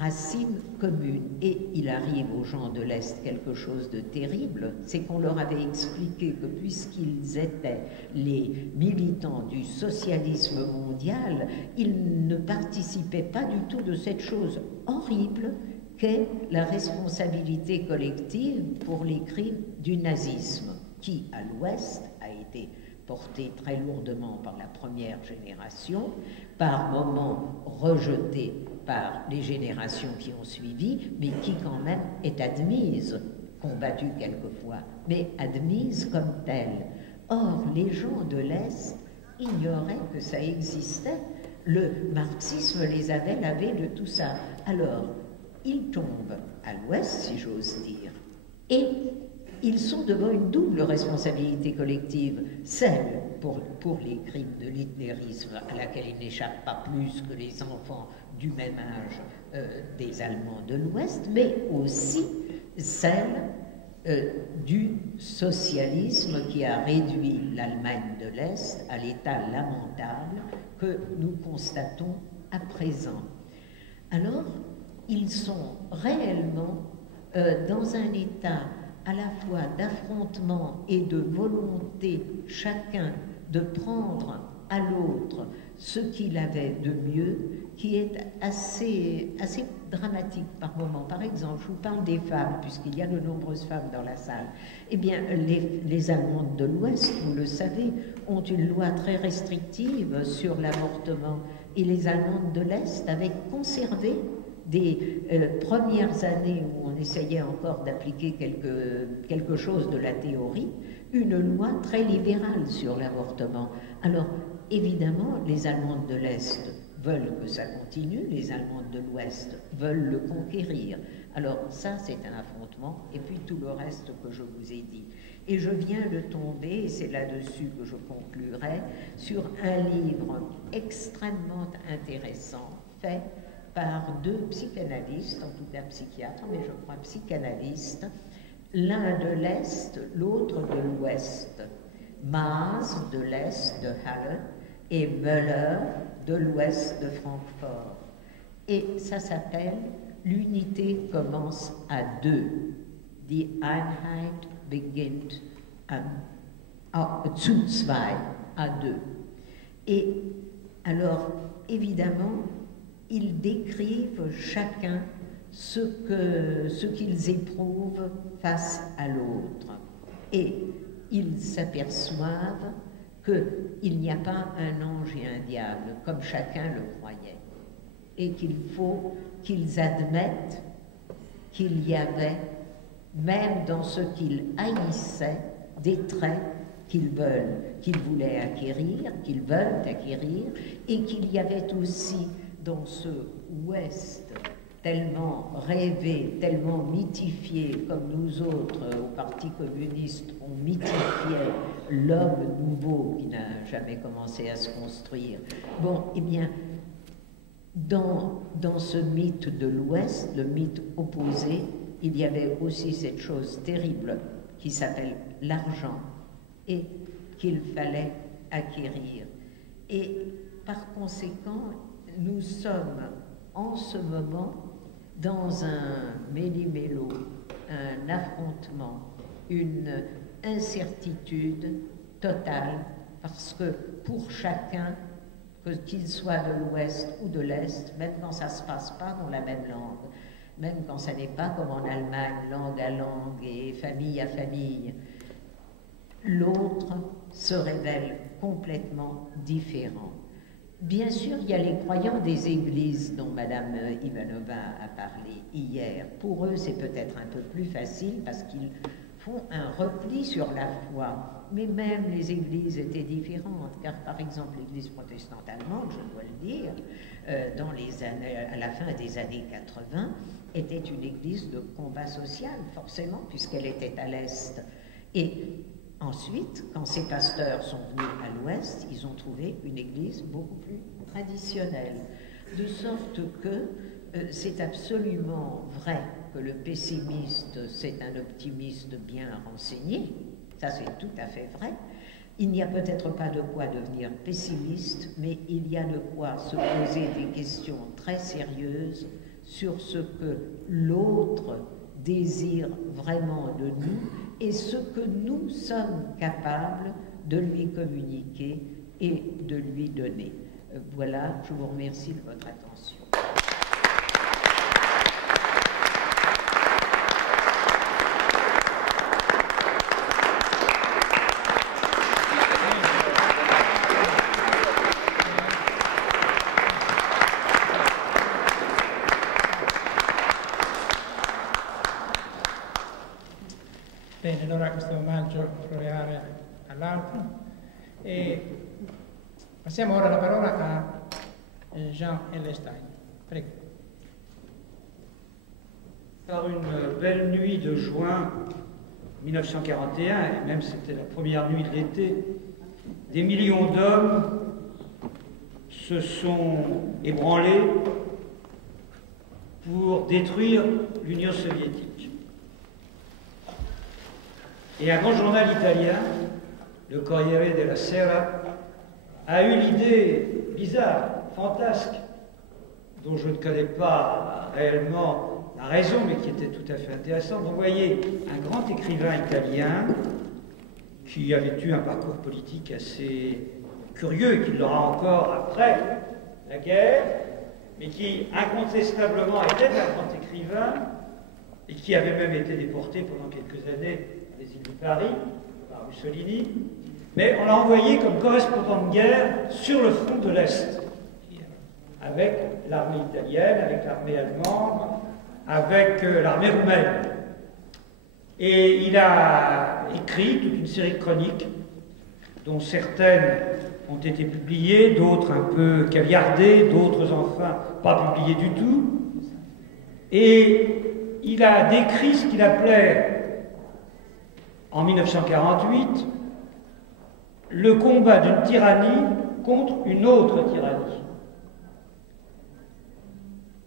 racines communes. Et il arrive aux gens de l'Est quelque chose de terrible, c'est qu'on leur avait expliqué que puisqu'ils étaient les militants du socialisme mondial, ils ne participaient pas du tout de cette chose horrible qu'est la responsabilité collective pour les crimes du nazisme, qui à l'Ouest a été porté très lourdement par la première génération, par moments rejeté par les générations qui ont suivi, mais qui quand même est admise, combattue quelquefois, mais admise comme telle. Or, les gens de l'Est ignoraient que ça existait. Le marxisme les avait lavés de tout ça. Alors, ils tombent à l'Ouest, si j'ose dire, et ils sont devant une double responsabilité collective, celle pour les crimes de l'hitlérisme, à laquelle ils n'échappent pas plus que les enfants du même âge des Allemands de l'Ouest, mais aussi celle du socialisme qui a réduit l'Allemagne de l'Est à l'état lamentable que nous constatons à présent. Alors, ils sont réellement dans un état à la fois d'affrontement et de volonté chacun de prendre à l'autre ce qu'il avait de mieux, qui est assez dramatique par moment. Par exemple, je vous parle des femmes, puisqu'il y a de nombreuses femmes dans la salle. Eh bien, les Allemandes de l'Ouest, vous le savez, ont une loi très restrictive sur l'avortement, et les Allemandes de l'Est avaient conservé des premières années où on essayait encore d'appliquer quelque chose de la théorie, une loi très libérale sur l'avortement. Alors, évidemment, les Allemandes de l'Est veulent que ça continue, les Allemandes de l'Ouest veulent le conquérir. Alors ça, c'est un affrontement, et puis tout le reste que je vous ai dit. Et je viens de tomber, et c'est là-dessus que je conclurai, sur un livre extrêmement intéressant, fait par deux psychanalystes, en tout cas psychiatres, mais je crois psychanalystes, l'un de l'Est, l'autre de l'Ouest. Maas de l'Est de Halle et Müller de l'Ouest de Francfort. Et ça s'appelle « L'unité commence à deux ». Die Einheit beginnt zu zwei, à deux. Et alors, évidemment, ils décrivent chacun ce qu'ils éprouvent face à l'autre. Et ils s'aperçoivent qu'il n'y a pas un ange et un diable, comme chacun le croyait, et qu'il faut qu'ils admettent qu'il y avait, même dans ce qu'ils haïssaient, des traits qu'ils voulaient acquérir, qu'ils veulent acquérir, et qu'il y avait aussi dans ce Ouest tellement rêvé, tellement mythifié, comme nous autres au Parti communiste, on mythifiait l'homme nouveau qui n'a jamais commencé à se construire. Bon, eh bien, dans ce mythe de l'Ouest, le mythe opposé, il y avait aussi cette chose terrible qui s'appelle l'argent et qu'il fallait acquérir. Et par conséquent, nous sommes en ce moment dans un méli-mélo, un affrontement, une incertitude totale, parce que pour chacun, qu'il soit de l'Ouest ou de l'Est, même quand ça ne se passe pas dans la même langue, même quand ça n'est pas comme en Allemagne, langue à langue et famille à famille, l'autre se révèle complètement différent. Bien sûr, il y a les croyants des églises dont Madame Ivanova a parlé hier. Pour eux, c'est peut-être un peu plus facile parce qu'ils font un repli sur la foi. Mais même les églises étaient différentes, car par exemple l'église protestante allemande, je dois le dire, dans les années, à la fin des années 80, était une église de combat social, forcément, puisqu'elle était à l'Est. Et ensuite, quand ces pasteurs sont venus à l'Ouest, ils ont trouvé une église beaucoup plus traditionnelle. De sorte que c'est absolument vrai que le pessimiste, c'est un optimiste bien renseigné. Ça, c'est tout à fait vrai. Il n'y a peut-être pas de quoi devenir pessimiste, mais il y a de quoi se poser des questions très sérieuses sur ce que l'autre désire vraiment de nous et ce que nous sommes capables de lui communiquer et de lui donner. Voilà, je vous remercie de votre attention. Bene, allora questo omaggio floreale all'altro. E passiamo ora la parola a Jean Hellestein. Prego. Par une belle nuit de juin 1941, et même c'était la première nuit de l'été, des millions d'hommes se sont ébranlés pour détruire l'Union soviétique. Et un grand journal italien, le Corriere della Sera, a eu l'idée bizarre, fantasque, dont je ne connais pas réellement la raison, mais qui était tout à fait intéressante, d'envoyer un grand écrivain italien qui avait eu un parcours politique assez curieux et qui l'aura encore après la guerre, mais qui incontestablement était un grand écrivain et qui avait même été déporté pendant quelques années des îles de Paris par Mussolini, mais on l'a envoyé comme correspondant de guerre sur le front de l'Est, avec l'armée italienne, avec l'armée allemande, avec l'armée roumaine. Et il a écrit toute une série de chroniques, dont certaines ont été publiées, d'autres un peu caviardées, d'autres enfin pas publiées du tout. Et il a décrit ce qu'il appelait, en 1948, le combat d'une tyrannie contre une autre tyrannie.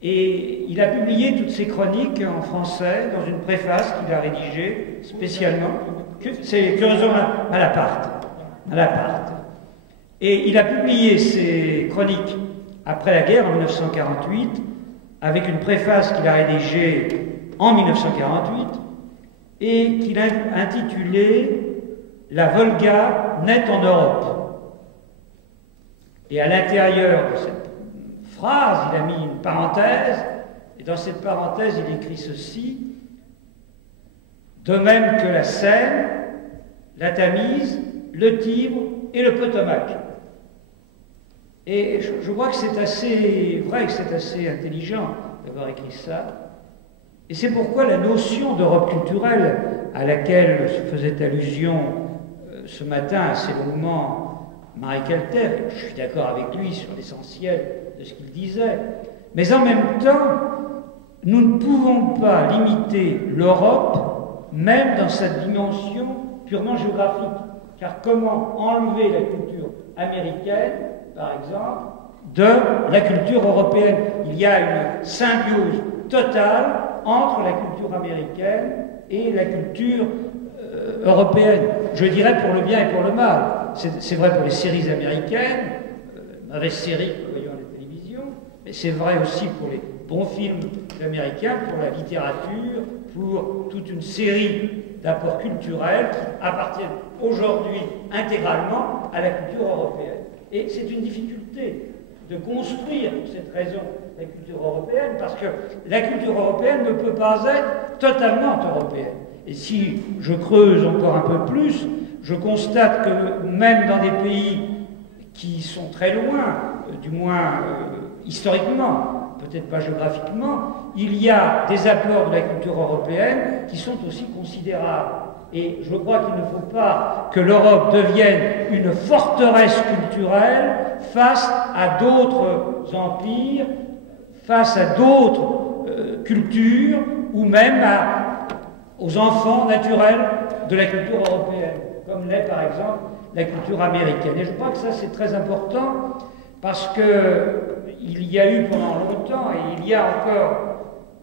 Et il a publié toutes ces chroniques en français dans une préface qu'il a rédigée spécialement. C'est curieusement Malaparte. Et il a publié ces chroniques après la guerre en 1948 avec une préface qu'il a rédigée en 1948 et qu'il a intitulée « La Volga naît en Europe ». Et à l'intérieur de cette phrase, il a mis une parenthèse, et dans cette parenthèse, il écrit ceci: « De même que la Seine, la Tamise, le Tibre et le Potomac ». Et je vois que c'est assez vrai, que c'est assez intelligent d'avoir écrit ça. Et c'est pourquoi la notion d'Europe culturelle, à laquelle se faisait allusion ce matin assez longuement Marie Calter, je suis d'accord avec lui sur l'essentiel de ce qu'il disait, mais en même temps, nous ne pouvons pas limiter l'Europe, même dans sa dimension purement géographique. Car comment enlever la culture américaine, par exemple, de la culture européenne? Il y a une symbiose totale entre la culture américaine et la culture européenne. Je dirais pour le bien et pour le mal. C'est vrai pour les séries américaines, mauvaises séries que nous voyons à la télévision, mais c'est vrai aussi pour les bons films américains, pour la littérature, pour toute une série d'apports culturels qui appartiennent aujourd'hui intégralement à la culture européenne. Et c'est une difficulté de construire, pour cette raison, la culture européenne, parce que la culture européenne ne peut pas être totalement européenne. Et si je creuse encore un peu plus, je constate que même dans des pays qui sont très loin, du moins historiquement, peut-être pas géographiquement, il y a des apports de la culture européenne qui sont aussi considérables. Et je crois qu'il ne faut pas que l'Europe devienne une forteresse culturelle face à d'autres empires, face à d'autres cultures, ou même aux enfants naturels de la culture européenne, comme l'est par exemple la culture américaine. Et je crois que ça c'est très important parce qu'il y a eu pendant longtemps, et il y a encore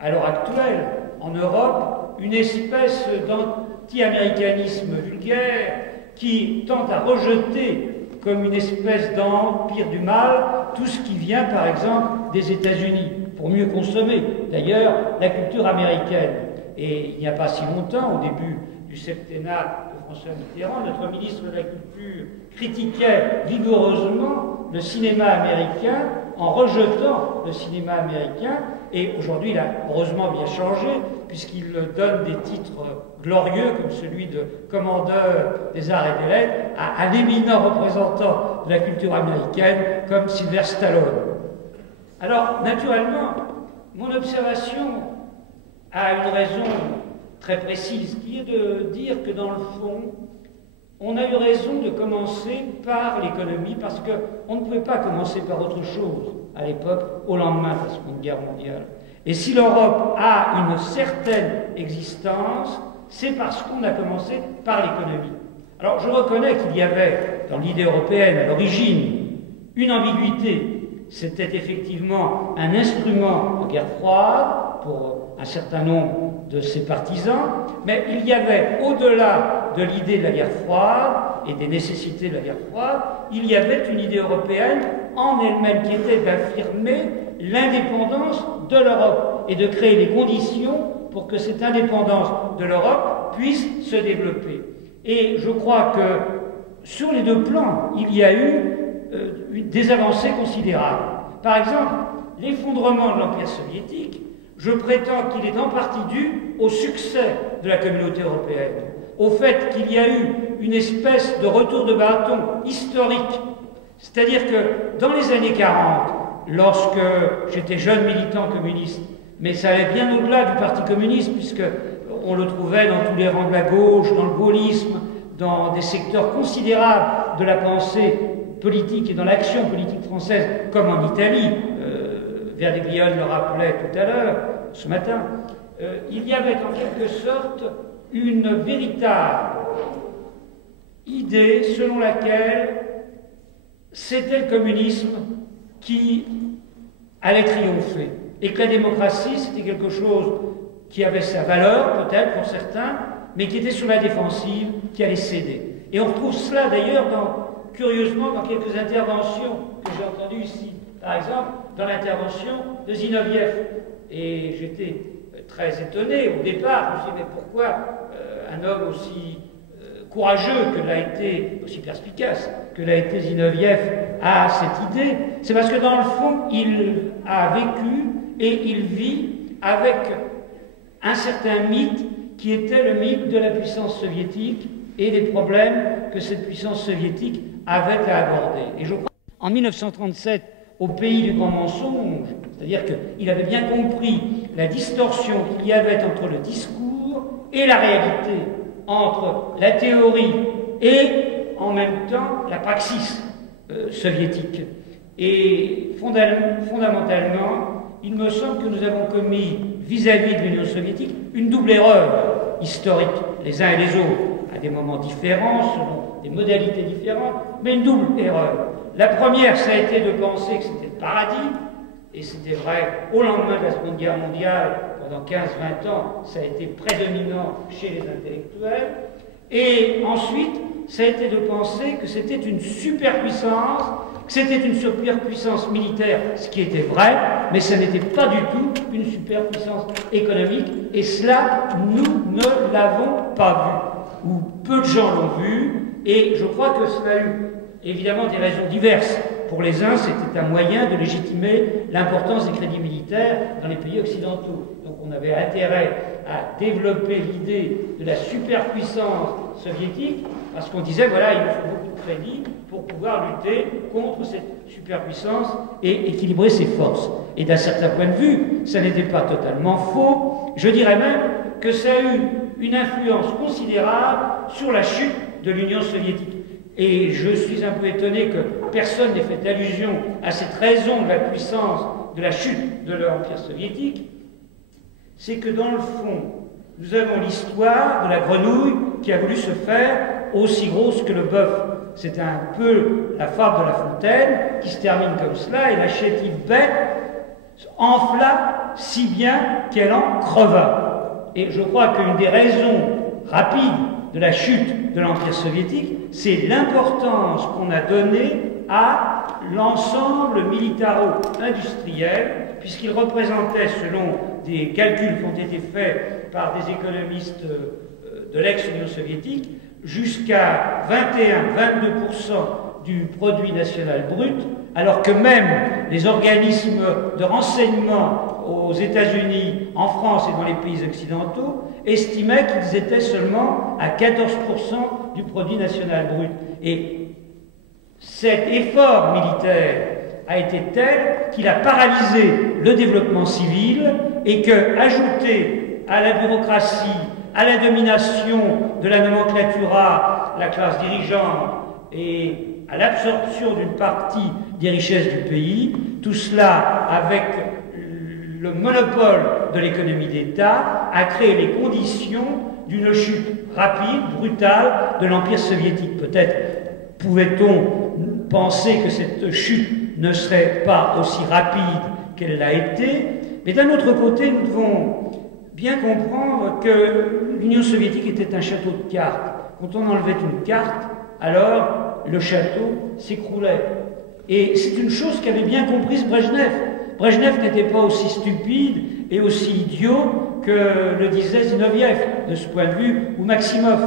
à l'heure actuelle en Europe, une espèce d'anti-américanisme vulgaire qui tente à rejeter comme une espèce d'empire du mal tout ce qui vient par exemple des États-Unis, pour mieux consommer d'ailleurs la culture américaine. Et il n'y a pas si longtemps, au début du septennat de François Mitterrand, notre ministre de la Culture critiquait vigoureusement le cinéma américain en rejetant le cinéma américain. Et aujourd'hui, il a heureusement bien changé, puisqu'il donne des titres glorieux, comme celui de commandeur des arts et des lettres, à un éminent représentant de la culture américaine, comme Sylvester Stallone. Alors, naturellement, mon observation a une raison très précise, qui est de dire que dans le fond, on a eu raison de commencer par l'économie, parce qu'on ne pouvait pas commencer par autre chose à l'époque, au lendemain de la Seconde Guerre mondiale. Et si l'Europe a une certaine existence, c'est parce qu'on a commencé par l'économie. Alors je reconnais qu'il y avait dans l'idée européenne à l'origine une ambiguïté. C'était effectivement un instrument de guerre froide pour un certain nombre de ses partisans, mais il y avait, au-delà de l'idée de la guerre froide et des nécessités de la guerre froide, il y avait une idée européenne en elle-même qui était d'affirmer l'indépendance de l'Europe et de créer les conditions pour que cette indépendance de l'Europe puisse se développer. Et je crois que sur les deux plans, il y a eu des avancées considérables. Par exemple, l'effondrement de l'Empire soviétique, je prétends qu'il est en partie dû au succès de la communauté européenne, au fait qu'il y a eu une espèce de retour de bâton historique. C'est-à-dire que dans les années 40, lorsque j'étais jeune militant communiste, mais ça allait bien au-delà du Parti communiste, puisqu'on le trouvait dans tous les rangs de la gauche, dans le gaullisme, dans des secteurs considérables de la pensée politique et dans l'action politique française, comme en Italie, Verdiglione le rappelait tout à l'heure, ce matin, il y avait en quelque sorte une véritable idée selon laquelle c'était le communisme qui allait triompher et que la démocratie c'était quelque chose qui avait sa valeur peut-être pour certains, mais qui était sur la défensive, qui allait céder. Et on retrouve cela d'ailleurs curieusement dans quelques interventions que j'ai entendues ici. Par exemple, dans l'intervention de Zinoviev. Et j'étais très étonné au départ. Je me suis dit, mais pourquoi un homme aussi courageux que l'a été, aussi perspicace que l'a été Zinoviev, a cette idée? C'est parce que dans le fond, il a vécu et il vit avec un certain mythe qui était le mythe de la puissance soviétique et des problèmes que cette puissance soviétique avait à aborder. Et je crois en 1937, au pays du grand mensonge, c'est-à-dire qu'il avait bien compris la distorsion qu'il y avait entre le discours et la réalité, entre la théorie et en même temps la praxis soviétique. Et fondamentalement, il me semble que nous avons commis vis-à-vis de l'Union soviétique une double erreur historique, les uns et les autres, à des moments différents, selon des modalités différentes, mais une double erreur. La première, ça a été de penser que c'était le paradis, et c'était vrai au lendemain de la Seconde Guerre mondiale, pendant 15-20 ans, ça a été prédominant chez les intellectuels. Et ensuite, ça a été de penser que c'était une superpuissance que c'était une superpuissance militaire, ce qui était vrai, mais ce n'était pas du tout une superpuissance économique, et cela, nous ne l'avons pas vu, ou peu de gens l'ont vu, et je crois que cela a eu évidemment des raisons diverses. Pour les uns, c'était un moyen de légitimer l'importance des crédits militaires dans les pays occidentaux. Donc on avait intérêt à développer l'idée de la superpuissance soviétique, parce qu'on disait, voilà, il nous faut beaucoup de crédits pour pouvoir lutter contre cette superpuissance et équilibrer ses forces. Et d'un certain point de vue, ça n'était pas totalement faux. Je dirais même que ça a eu une influence considérable sur la chute de l'Union soviétique. Et je suis un peu étonné que personne n'ait fait allusion à cette raison de la puissance de la chute de l'Empire soviétique. C'est que dans le fond, nous avons l'histoire de la grenouille qui a voulu se faire aussi grosse que le bœuf. C'est un peu la fable de La Fontaine qui se termine comme cela, et la chétive bête enfla si bien qu'elle en creva. Et je crois qu'une des raisons rapides de la chute de l'Empire soviétique, c'est l'importance qu'on a donnée à l'ensemble militaro-industriel, puisqu'il représentait, selon des calculs qui ont été faits par des économistes de l'ex-Union soviétique, jusqu'à 21-22% du produit national brut, alors que même les organismes de renseignement aux États-Unis, en France et dans les pays occidentaux estimaient qu'ils étaient seulement à 14% du produit national brut. Et cet effort militaire a été tel qu'il a paralysé le développement civil et que, ajouté à la bureaucratie, à la domination de la nomenclatura, la classe dirigeante et à l'absorption d'une partie des richesses du pays, tout cela avec le monopole de l'économie d'État a créé les conditions d'une chute rapide, brutale de l'Empire soviétique. Peut-être pouvait-on penser que cette chute ne serait pas aussi rapide qu'elle l'a été, mais d'un autre côté, nous devons bien comprendre que l'Union soviétique était un château de cartes. Quand on enlevait une carte, alors le château s'écroulait. Et c'est une chose qu'avait bien comprise Brejnev. Brejnev n'était pas aussi stupide et aussi idiot que le disait Zinoviev, de ce point de vue, ou Maximov.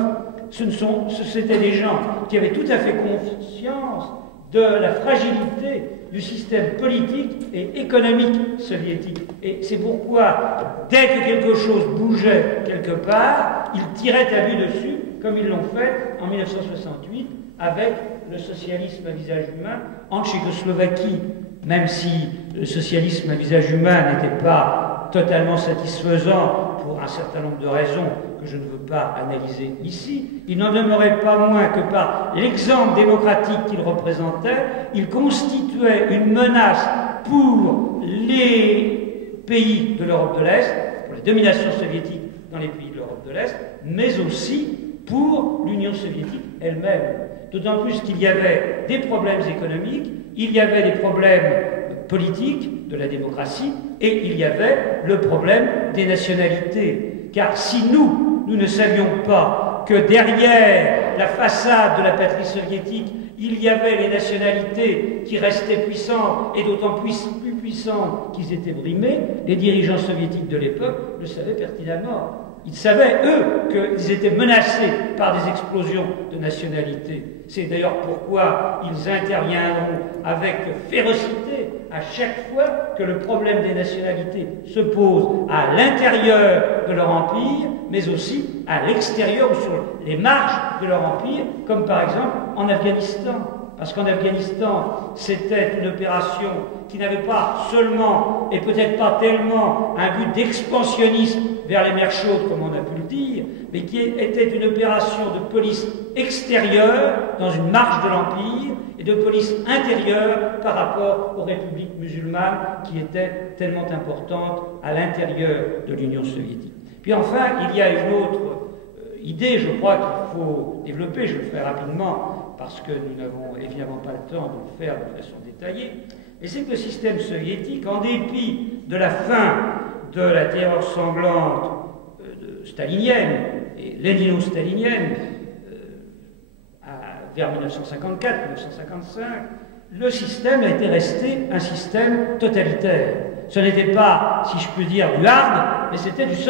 C'étaient des gens qui avaient tout à fait conscience de la fragilité du système politique et économique soviétique. Et c'est pourquoi, dès que quelque chose bougeait quelque part, ils tiraient à vue dessus, comme ils l'ont fait en 1968 avec le socialisme à visage humain en Tchécoslovaquie, même si le socialisme à visage humain n'était pas totalement satisfaisant pour un certain nombre de raisons que je ne veux pas analyser ici, il n'en demeurait pas moins que par l'exemple démocratique qu'il représentait, il constituait une menace pour les pays de l'Europe de l'Est, pour la domination soviétique dans les pays de l'Europe de l'Est, mais aussi pour l'Union soviétique elle-même. D'autant plus qu'il y avait des problèmes économiques, il y avait des problèmes politiques, de la démocratie, et il y avait le problème des nationalités. Car si nous ne savions pas que derrière la façade de la patrie soviétique, il y avait les nationalités qui restaient puissantes, et d'autant plus puissantes qu'ils étaient brimés, les dirigeants soviétiques de l'époque le savaient pertinemment. Ils savaient, eux, qu'ils étaient menacés par des explosions de nationalité. C'est d'ailleurs pourquoi ils interviendront avec férocité à chaque fois que le problème des nationalités se pose à l'intérieur de leur empire, mais aussi à l'extérieur ou sur les marges de leur empire, comme par exemple en Afghanistan. Parce qu'en Afghanistan, c'était une opération qui n'avait pas seulement, et peut-être pas tellement, un but d'expansionnisme vers les mers chaudes, comme on a pu le dire, mais qui était une opération de police extérieure dans une marge de l'Empire et de police intérieure par rapport aux républiques musulmanes qui étaient tellement importantes à l'intérieur de l'Union soviétique. Puis enfin, il y a une autre idée, je crois, qu'il faut développer, je le ferai rapidement, parce que nous n'avons évidemment pas le temps de le faire de façon détaillée, et c'est que le système soviétique, en dépit de la fin de la terreur sanglante stalinienne et lénino-stalinienne vers 1954-1955, le système était resté un système totalitaire. Ce n'était pas, si je peux dire, du hard, mais c'était du soft.